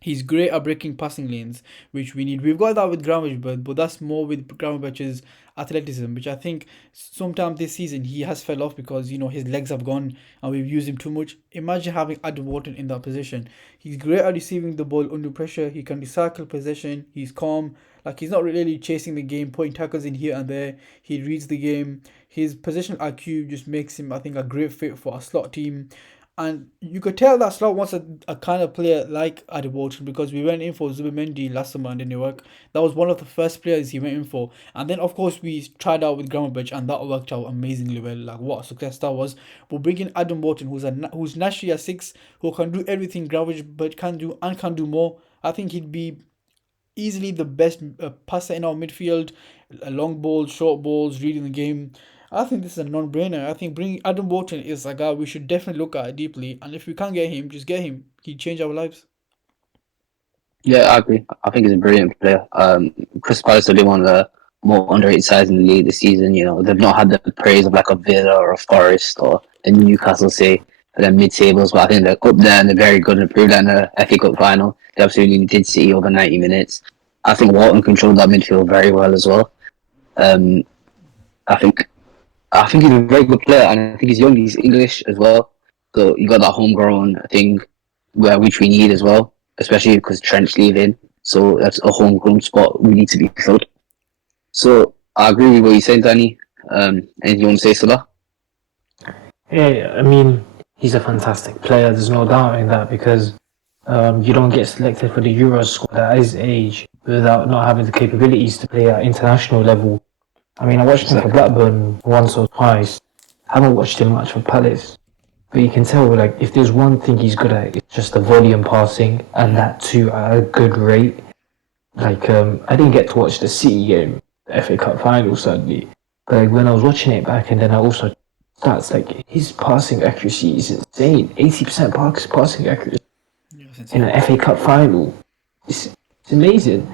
he's great at breaking passing lanes, which we need. We've got that with Gravenberch, but that's more with Gravenberch's athleticism, which I think sometime this season he has fell off because his legs have gone and we've used him too much. Imagine having Adam Wharton in that position. He's great at receiving the ball under pressure. He can recycle possession. He's calm. Like he's not really chasing the game, putting tackles in here and there. He reads the game. His positional IQ just makes him, I think, a great fit for a slot team. And you could tell that Slot wants a kind of player like Adam Wharton because we went in for Zubimendi last summer and didn't work. That was one of the first players he went in for. And then, of course, we tried out with Gravenberch and that worked out amazingly well. Like, what a success that was. But bringing Adam Wharton, who's naturally a 6, who can do everything Gravenberch can do and can do more, I think he'd be easily the best passer in our midfield. Long balls, short balls, reading the game. I think this is a non-brainer. I think bringing Adam Wharton is a guy we should definitely look at deeply. And if we can't get him, just get him. He'd change our lives. Yeah, I agree. I think he's a brilliant player. Chris Palace are one of the more underrated sides in the league this season. They've not had the praise of like a Villa or a Forest or a Newcastle, say, for their mid-tables, but I think they're up there and they're very good and proved that in the FA Cup final. They absolutely did City over 90 minutes. I think Wharton controlled that midfield very well as well. I think he's a very good player, and I think he's young. He's English as well, so you got that homegrown thing, which we need as well, especially because Trent's leaving. So that's a homegrown spot we need to be filled. So I agree with what you're saying, Danny. Anything you want to say, Salah? Yeah, I mean, he's a fantastic player. There's no doubt in that because you don't get selected for the Euro squad at his age without not having the capabilities to play at international level. I mean, I watched him for Exactly. Blackburn once or twice. I haven't watched him much for Palace, but you can tell like if there's one thing he's good at, it's just the volume passing, and Yeah. that too at a good rate. Like I didn't get to watch the City game, the FA Cup final sadly, but like when I was watching it back, and then I also stats like his passing accuracy is insane. 80% passing accuracy Yeah, that's in an insane. FA Cup final. It's amazing.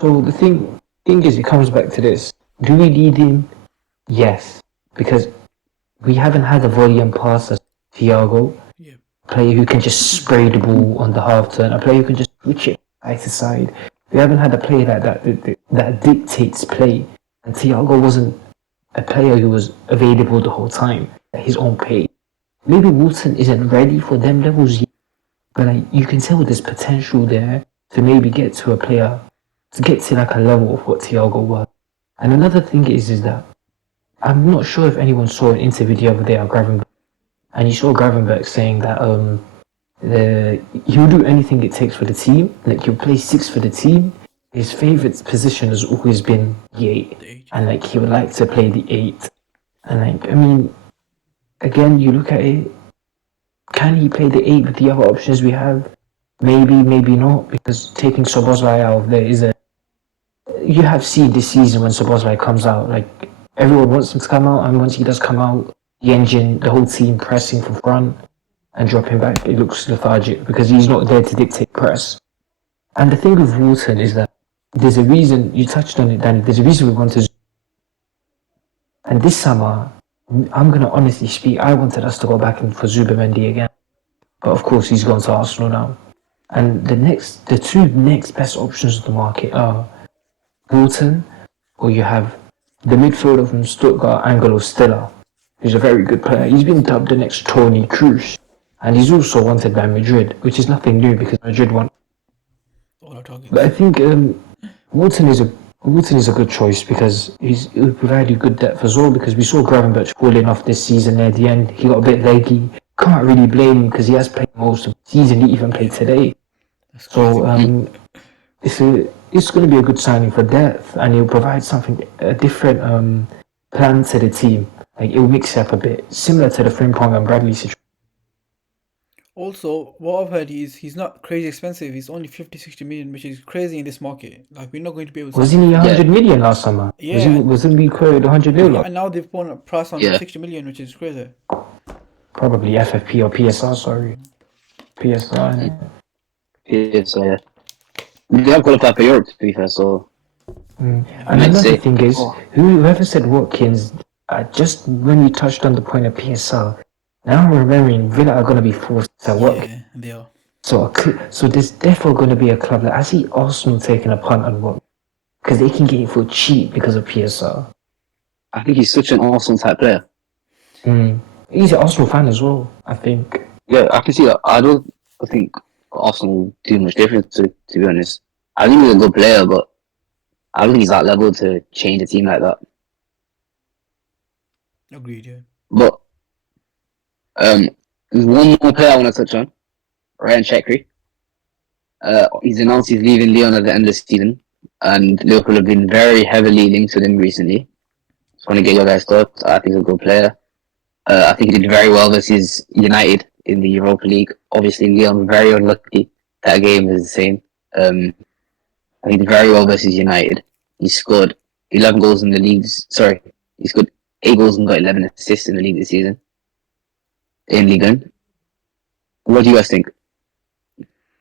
So the thing is, it comes back to this: do we need him? Yes, because we haven't had a volume passer, Thiago, Yeah. player who can just spray the ball on the half turn, a player who can just switch it side to side. We haven't had a player like that dictates play. And Thiago wasn't a player who was available the whole time at his own pace. Maybe Wilson isn't ready for them levels yet, but like, you can tell there's potential there to maybe get to a player, to get to like a level of what Thiago was. And another thing is that I'm not sure if anyone saw an interview the other day of Gravenberch, and you saw Gravenberch saying that he'll do anything it takes for the team. Like he'll play six for the team. His favorite position has always been the eight, The eight. and Yeah. like he would like to play the eight. And like I mean, again, you look at it. Can he play the eight with the other options we have? Maybe, maybe not, because taking Sobozlai out of there is a. You have seen this season when Sobozlai comes out, like everyone wants him to come out, and once he does come out, the engine, the whole team pressing from front and dropping back, it looks lethargic because he's not there to dictate press. And the thing with Wharton is that there's a reason, you touched on it, Danny, there's a reason we want to. And this summer, I'm going to honestly speak, I wanted us to go back and for Zubamendi again. But of course, he's gone to Arsenal now. And the two next best options on the market are Wharton, or you have the midfielder from Stuttgart, Angelo Stella, who's a very good player. He's been dubbed the next Tony Cruz. And he's also wanted by Madrid, which is nothing new because Madrid want. All our But I targets. think Wharton is a Wharton is a good choice because he will provide you good depth as well. Because we saw Gravenberch falling off this season at the end. He got a bit leggy. Can't really blame him because he has played most of the season. He even Yeah. played today. That's crazy, So man. it's going to be a good signing for depth, and he'll provide something a different plan to the team. Like it will mix it up a bit, similar to the Frimpong and Bradley situation. Also, what I've heard is he's not crazy expensive. He's only 50, 60 million, which is crazy in this market. Like, we're not going to be able to sign him Wasn't he for. Yeah, 100 million last summer? Yeah, and Wasn't we quoted 100 yeah, million? and now they've put a price on yeah, 60 million, which is crazy. Probably FFP or PSR. Sorry, PSR. yeah. So yeah, we have qualified for Europe to be fair. So Yeah. And I'd another say, thing is, oh whoever said Watkins, just when you touched on the point of PSR, now I'm remembering Villa are going to be forced to Watkins. Yeah, they are. So there's definitely going to be a club that I see Arsenal taking a punt on Watkins because they can get it for cheap because of PSR. I think he's such an awesome type player. He's an Arsenal fan as well, I think. Yeah, I can see that. I think Arsenal do much difference to be honest. I think he's a good player, but I don't think he's that level to change a team like that. Agreed, yeah. But um, there's one more player I want to touch on, Ryan Shaqiri. He's announced he's leaving Lyon at the end of the season, and Liverpool have been very heavily linked with him recently. Just want to get your guys' thoughts. I think he's a good player. I think he did very well versus United in the Europa League. Obviously, Lyon very unlucky. That game was the same. I think he did very well versus United. He scored 11 goals in the league. Sorry, he scored 8 goals and got 11 assists in the league this season in Ligue 1. What do you guys think?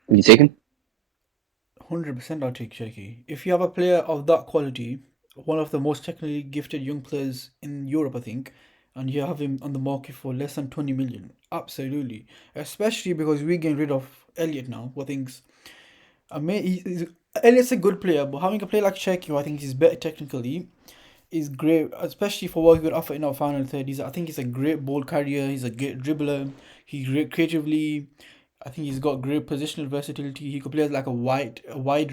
Would you take him? 100% I'll take Shaky. If you have a player of that quality, one of the most technically gifted young players in Europe, I think, and you have him on the market for less than 20 million, absolutely. Especially because we're getting rid of Elliot now, who thinks Elliot's a good player, but having a player like Shaky, who I think is better technically, is great, especially for what he could offer in our final third. I think he's a great ball carrier. He's a great dribbler. He's great creatively. I think he's got great positional versatility. He could play as like a wide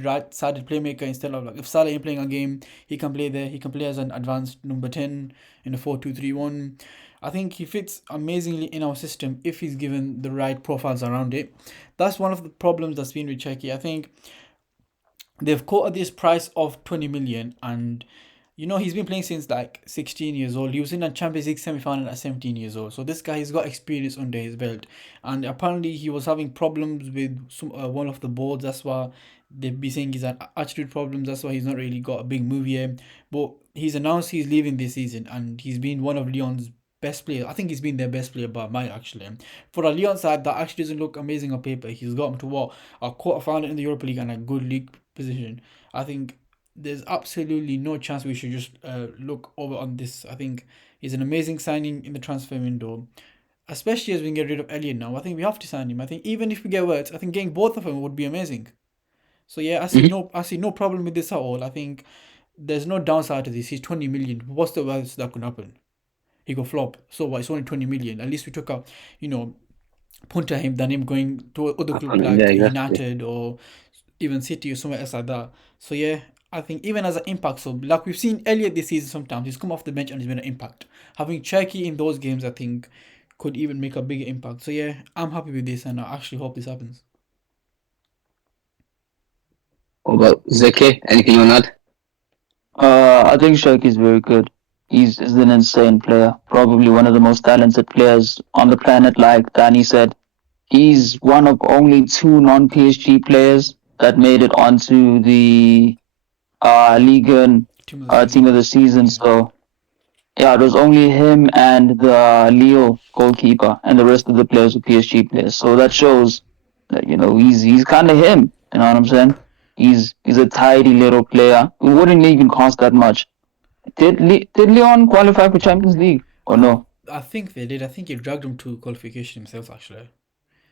right-sided playmaker instead of like if Salah ain't playing a game, he can play there. He can play as an advanced number 10 in a 4-2-3-1. I think he fits amazingly in our system if he's given the right profiles around it. That's one of the problems that's been with Czechia. I think they've quoted this price of 20 million, and he's been playing since like 16 years old. He was in a Champions League semi-final at 17 years old, so this guy has got experience under his belt. And apparently he was having problems with one of the boards. That's why they've been saying he's an attitude problems. That's why he's not really got a big move here. But he's announced he's leaving this season, and he's been one of Lyon's best players. I think he's been their best player by a mile, actually. For a Lyon side that actually doesn't look amazing on paper, he's got him to what, a quarter final in the Europa League and a good league position. I think there's absolutely no chance we should just look over on this. I think he's an amazing signing in the transfer window, especially as we get rid of Elliot now. I think we have to sign him. I think even if we get words, I think getting both of them would be amazing. So yeah, I see no problem with this at all. I think there's no downside to this. He's 20 million. What's the worst that could happen? He could flop. So what? It's only 20 million. At least we took out, punter him than him going to other club Yeah, like exactly. United or even City or somewhere else like that. So yeah, I think even as an impact, so like we've seen Elliot this season, sometimes he's come off the bench and he's been an impact. Having Cherky in those games, I think, could even make a bigger impact. So yeah, I'm happy with this, and I actually hope this happens. What about Zeki? Anything you want to add? I think Shaq is very good. He's an insane player, probably one of the most talented players on the planet. Like Danny said, he's one of only two non-PSG players that made it onto the Ligue 1 Team of the team season. of the season. Yeah. So yeah, it was only him and the Leo goalkeeper, and the rest of the players were PSG players. So that shows that he's kind of him. You know what I'm saying? He's a tidy little player who wouldn't even cost that much. Did Leon qualify for Champions League or I no? I think they did. I think he dragged him to qualification himself. Actually,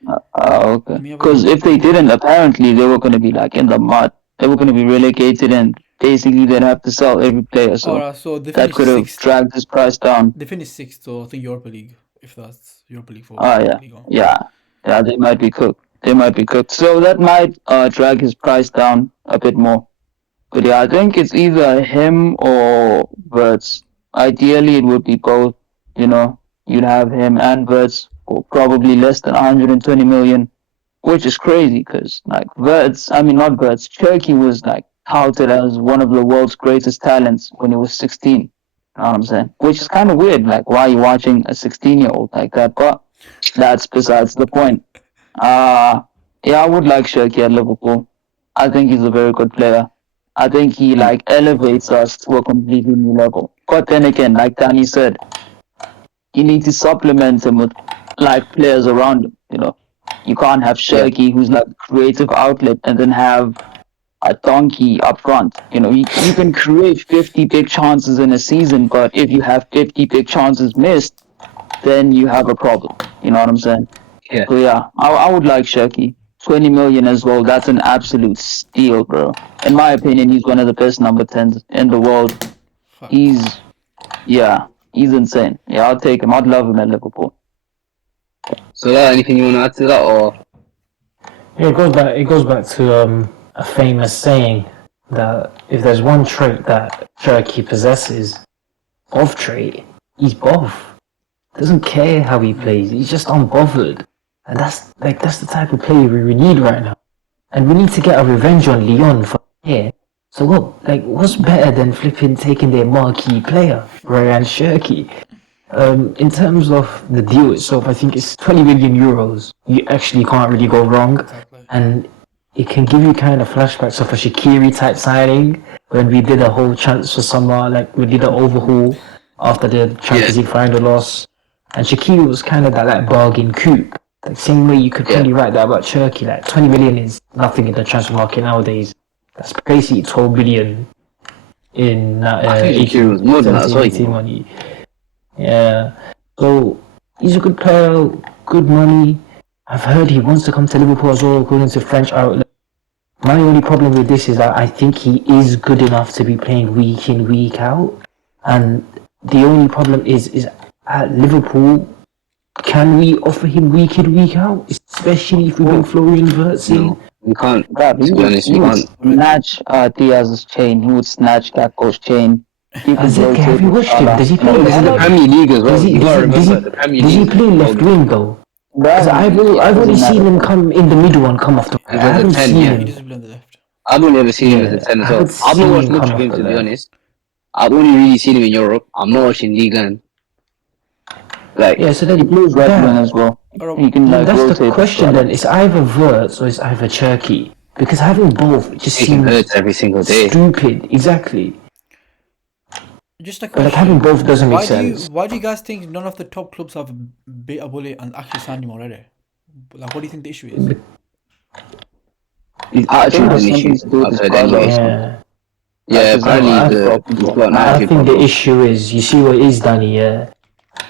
Okay. let me have a Because look. if they didn't, apparently they were going to be like in the mud. They were going to be relegated, and basically they'd have to sell every player. So Alright, so they that finished could have sixth. dragged his price down. They finished sixth, so I think Europa League, if that's Europa League for Yeah, League One. yeah, yeah. They might be cooked. They might be cooked. So that might drag his price down a bit more. But yeah, I think it's either him or Verts. Ideally, it would be both. You know, you'd have him and Verts for probably less than 120 million, which is crazy because like I mean not Verts, Turkey was like touted as one of the world's greatest talents when he was 16. You know what I'm saying? Which is kind of weird. Like, why are you watching a 16-year-old like that? But that's besides the point. Uh, yeah, I would like Shirky at Liverpool. I think he's a very good player. I think he Mm. like elevates us to a completely new level. But then again, like Danny said, you need to supplement him with like players around him. You can't have Yeah, Shirky, who's like a creative outlet, and then have a donkey up front. You can create 50 big chances in a season, but if you have 50 big chances missed, then you have a problem. You know what I'm saying? yeah. So yeah, I would like Shirky. 20 million as well. That's an absolute steal, bro. In my opinion, he's one of the best number 10s in the world. Facts. He's, yeah, he's insane. Yeah, I'll take him. I'd love him at Liverpool. So, anything you want to add to that, or Yeah, it goes back to a famous saying that if there's one trait that Cherokee possesses, of trait, he's both. Doesn't care how he plays, he's just unbothered. And that's the type of player we need right now. And we need to get a revenge on Lyon for here. So what's better than flipping taking their marquee player, Ryan Shirky? In terms of the deal itself, I think it's 20 million euros. You actually can't really go wrong, Exactly. and it can give you kind of flashbacks of a Shaqiri type signing when we did a whole transfer summer, like we did an overhaul after the yeah, Champions League final loss, and Shaqiri was kind of that like bargain coup. Like same way you could yeah. probably write that about Turkey. Like 20 million is nothing in the transfer market nowadays. That's basically 12 billion in I think Shakiri 18, was more than that as 17, well. 18 money. Yeah. So he's a good player, good money. I've heard he wants to come to Liverpool as well, according to French outlet. My only problem with this is that I think he is good enough to be playing week in, week out. And the only problem is at Liverpool, can we offer him week in, week out? It's especially if we bring Florian Wirtz in. No, we can't. Bruv, To be honest, we he would can't. snatch Diaz's chain. He would snatch Gakpo's chain. He could Azeka, have rotate you with watched him? Salah. Does he You know, play? This is the Salah, Premier League as well. Does he? You gotta Does remember he? the Premier Does he League. play left wing though? Because bruv, I've it only doesn't seen matter. him come in the middle and come off the. He I was a haven't 10, seen yeah. He him. doesn't play on the left. I've only ever seen him as a Yeah, 10 as I well. haven't I've not seen watched him much come of off him, the to be left. honest. I've only really seen him in Europe. I'm not watching League One. Like, Yeah, so He then plays right wing that, as well. Alright, He can like that's the rotate with question. Salah. Then it's either Wirtz or it's either Cherky because having both just taking seems hurts every single day. stupid. Exactly. just a Like having question. both doesn't make Why sense. do you guys think none of the top clubs have beat Abule and actually signed him already? Like, what do you think the issue is? His I think attitude is there's an something issue. to do with I've his heard brother. anyway. Yeah. Yeah, Like, apparently I- he's got an I attitude think the problem. issue is, you see what is Danny. Yeah,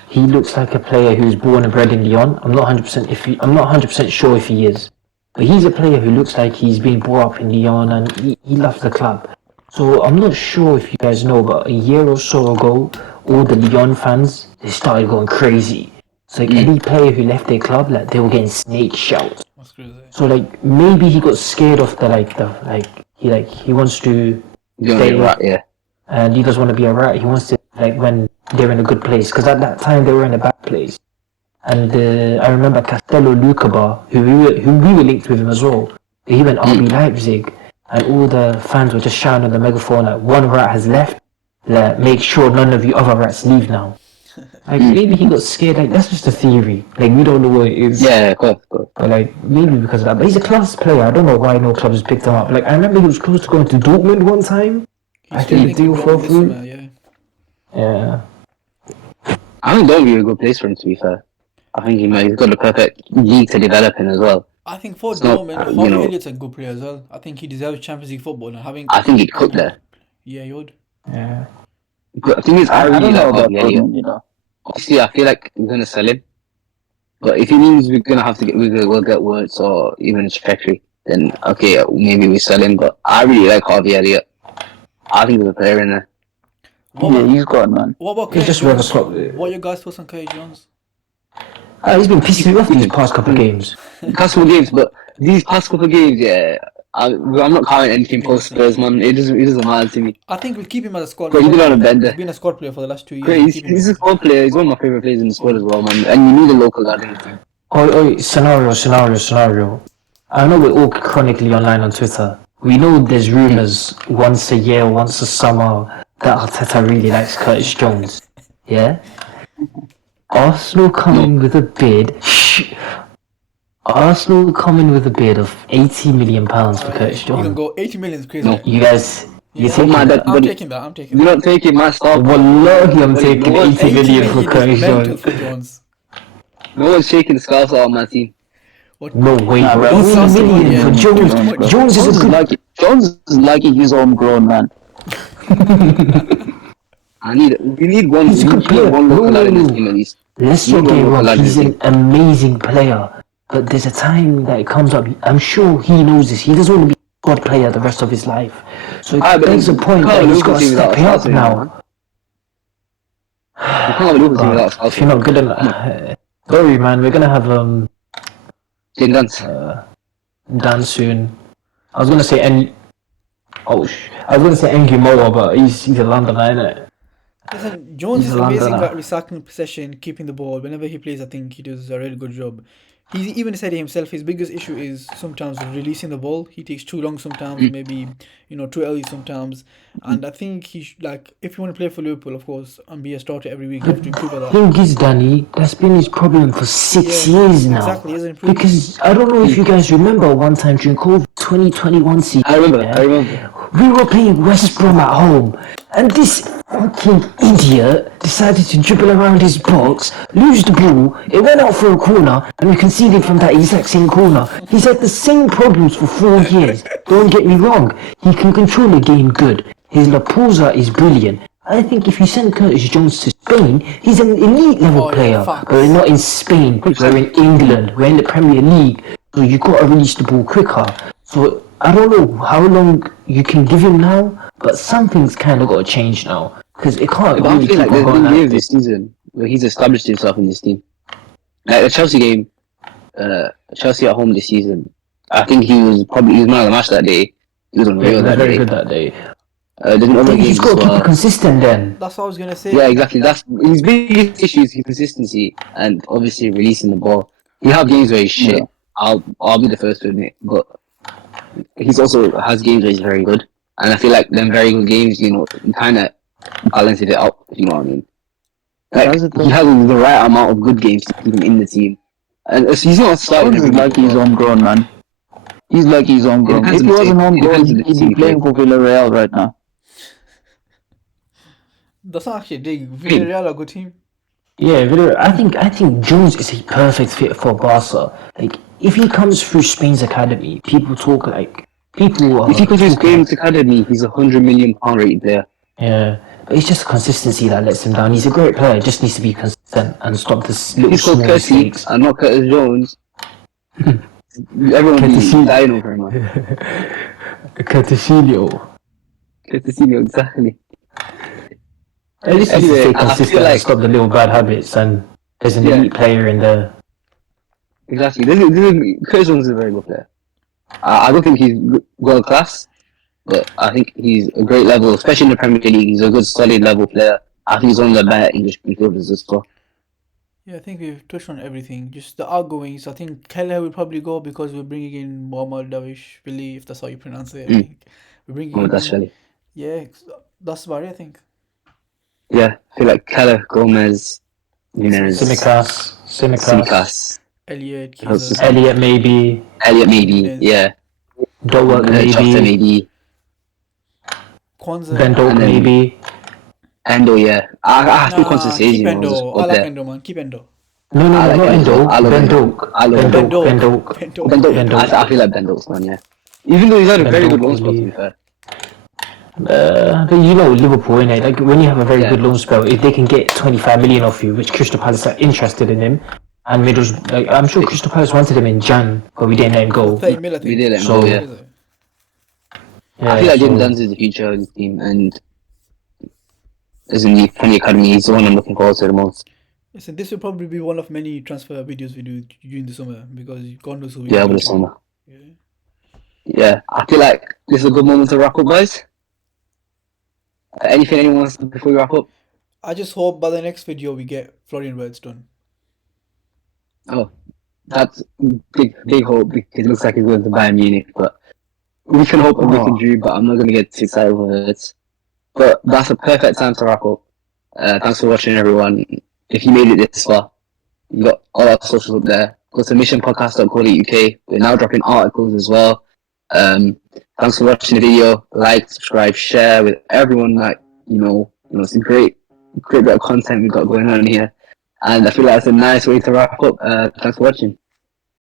he looks like a player who's born and bred in Lyon. I'm not 100% sure if he is, but he's a player who looks like he's been brought up in Lyon and he loves the club. So I'm not sure if you guys know, but a year or so ago, all the Lyon fans they started going crazy. It's like any player who left their club, like they were getting snake shouts. That's crazy. So like maybe he got scared of he wants to You're only right, yeah. and he doesn't want to be a rat. He wants to like when they're in a good place because at that time they were in a bad place. And I remember Castello Lucaba, who we were linked with him as well. He went RB Leipzig, and all the fans were just shouting on the megaphone like, "One rat has left. Like, make sure none of you other rats leave now." Like maybe he got scared. Like that's just a theory. Like we don't know what it is. Yeah, of course. But like maybe because of that. But he's a class player. I don't know why no clubs picked him up. Like I remember he was close to going to Dortmund one time. He's I still think the thinking deal about fell this through. summer, yeah. Yeah. I think Dortmund would be a good place for him, to be fair. I think he's got the perfect league to develop in as well. I think for It's not, Dortmund, you Harvey know- Elliott's a good player as well. I think he deserves Champions League football and having. I think he'd cook there. Yeah, he would. Yeah. But the thing is, I I really don't know like about Harvey Elliott. Dortmund, you know. Obviously, I feel like we're gonna sell him. But if he means we're gonna have to we'll get Words or even a Shekri, then okay, maybe we sell him. But I really like Harvey Elliott. I think there's a player in there. What Yeah, about, he's got man. what about He's Curtis just Jones? rather slot. What are your guys' thoughts on Curtis Jones? He's been pissing me off these past couple of games. Past couple games, but these past couple games, yeah, I'm not counting anything post Spurs, man. It doesn't matter to me. I think we'll keep him as a squad. But he's been on a player. bender. He's been a squad player for the last 2 years. Great, We'll he's, keep him. he's a squad player. He's one of my favorite players in the squad as well, man. And you need a local lad in the team. Scenario. I know we're all chronically online on Twitter. We know there's rumours once a year, once a summer, that Arteta really likes Curtis Jones. Yeah? Arsenal coming with a bid. Arsenal coming with a bid of £80 million for Curtis You can Jones. go 80 million is crazy. No. You guys, you Yeah, take my dad- I'm but- taking that. I'm taking You're that. not taking my star. Wallahi, I'm taking no one's 80 million for 80 Curtis is mental Jones. for Jones. No one's shaking the scarves out of my team. What? No way, Nah, bro. bro. 80 What's million yeah. for Jones. Too much. Jones is a good. Jones is lucky he's homegrown, man. We need one. He's a good player. One local lad in this No. team at least. Let's You not get don't it look wrong. like He's this an amazing player, but there's a time that it comes up. I'm sure he knows this. He doesn't want to be a squad player the rest of his life. So but there's a point that he's got to step it up now. You can't have a local team without If you're not good enough, sorry, man. We're gonna have Jane Dance. Dan soon. I was gonna say I was gonna say Engi Moa, but he's a Londoner, innit? Listen, Jones He's is a amazing Londoner. at recycling possession, keeping the ball. Whenever he plays, I think he does a really good job. He even said it himself, his biggest issue is sometimes releasing the ball. He takes too long sometimes, maybe, too early sometimes. And I think if you want to play for Liverpool, of course, and be a starter every week, you have to improve at that. Thing is, Danny, that's been his problem for 6 Yeah, years now. exactly, he hasn't improved. Because I don't know if you guys remember one time during COVID 2021 season. I remember. We were playing West Brom at home, and this fucking idiot decided to dribble around his box, lose the ball, it went out for a corner, and we conceded from that exact same corner. He's had the same problems for 4 years. Don't get me wrong, he can control the game good. His La Pausa is brilliant. I think if you send Curtis Jones to Spain, he's an elite level player. facts. But we're not in Spain, we're in England, we're in the Premier League, so you got to release the ball quicker. So I don't know how long you can give him now, but something's kind of got to change now. Because it can't But I really feel keep like on there's going been like games this. this season where he's established himself in this team. Like the Chelsea game, Chelsea at home this season. I think he was man of the match that day. He was Yeah, unreal he was that very day. good that day. There's other Then he's games got as to keep it well. consistent then. That's what I was gonna say. Yeah, exactly. That's his biggest issue is his consistency and obviously releasing the ball. He have games where he's shit. Yeah. I'll be the first to admit, but he's also has games where he's very good. And I feel like them very good games, kind of balances it out. If you know what I mean? Like That's it he though. has the right amount of good games to keep him in the team, and he's not starting Jones every is week. like he's homegrown, man. He's like he's homegrown. depends If on he the team. wasn't It depends on homegrown, the he'd team be he plays. playing for Villarreal right now. That's not actually a dig. Hey. Villarreal are a good team. Yeah, I think Jones is a perfect fit for Barca. Like, if he comes through Spain's academy, people talk like people. If he comes to talk Spain's academy, he's £100 million rated there. Yeah, but it's just consistency that lets him down. He's a great player, just needs to be consistent and stop this little He's called small Curtis mistakes. and not Curtis Jones. Everyone will be Curtis- dying over him, man. Curtisillo. Curtis, exactly. At least needs to Anyway, stay I feel consistent and like stop the little bad habits. And there's an Yeah. elite player in there. exactly. Curtis Jones is a very good player. I don't think he's world class, but I think he's a great level, especially in the Premier League. He's a good, solid level player. I think he's one of the better English midfielders as well. Yeah, I think we've touched on everything. Just the outgoings. I think Keller will probably go because we're bringing in Mohamed Davishvili, if that's how you pronounce it. I think we're bringing Oh, him that's in. really. Yeah, that's about it. I think. Yeah, I feel like Keller, Gomez, Nunez, Simicas, Elliot, Who's Kiza, Elliot maybe, Elliot maybe, Nunez. yeah. Doak Chelsea maybe, maybe. Kwanzaa. Ben Doak And then- maybe. Endo, yeah. I think Nah, Constantine keep was a Endo. good I like player. Endo, man. Keep Endo. No, I like not him as well. Endo. I love Ben him. Doak. I love Ben him. Doak. Doak. Ben Doak. Ben Doak. Ben Doak, Ben Doak. I feel like Ben Doak's man, yeah. Even though he's had a Ben very Doak good loan spell, to only. be fair. But you know Liverpool, innit? Like when you have a very Yeah. good loan spell, if they can get 25 million off you, which Crystal Palace are interested in him, and like I'm sure Crystal Palace wanted him in Jan, but we didn't let him go. 30 mil, I think. We did let him So- go, yeah. Yeah, I feel like so- James Duns is the future of the team, and as in from the academy, he's the one I'm looking forward to the most. Listen, this will probably be one of many transfer videos we do during the summer because God knows who we Yeah, are over going the to. summer. Yeah. Yeah, I feel like this is a good moment to wrap up, guys. Anything anyone wants to before we wrap up? I just hope by the next video we get Florian Wirtz done. Oh, that's big hope because it looks like he's going to Bayern Munich, but we can hope and we can dream, but I'm not going to get too excited over it. But that's a perfect time to wrap up. Thanks for watching, everyone. If you made it this far, you got all our socials up there. Go to missionpodcast.co.uk. We're now dropping articles as well. Thanks for watching the video. Like, subscribe, share with everyone that you know. It's a great bit of content we've got going on here. And I feel like it's a nice way to wrap up. Thanks for watching.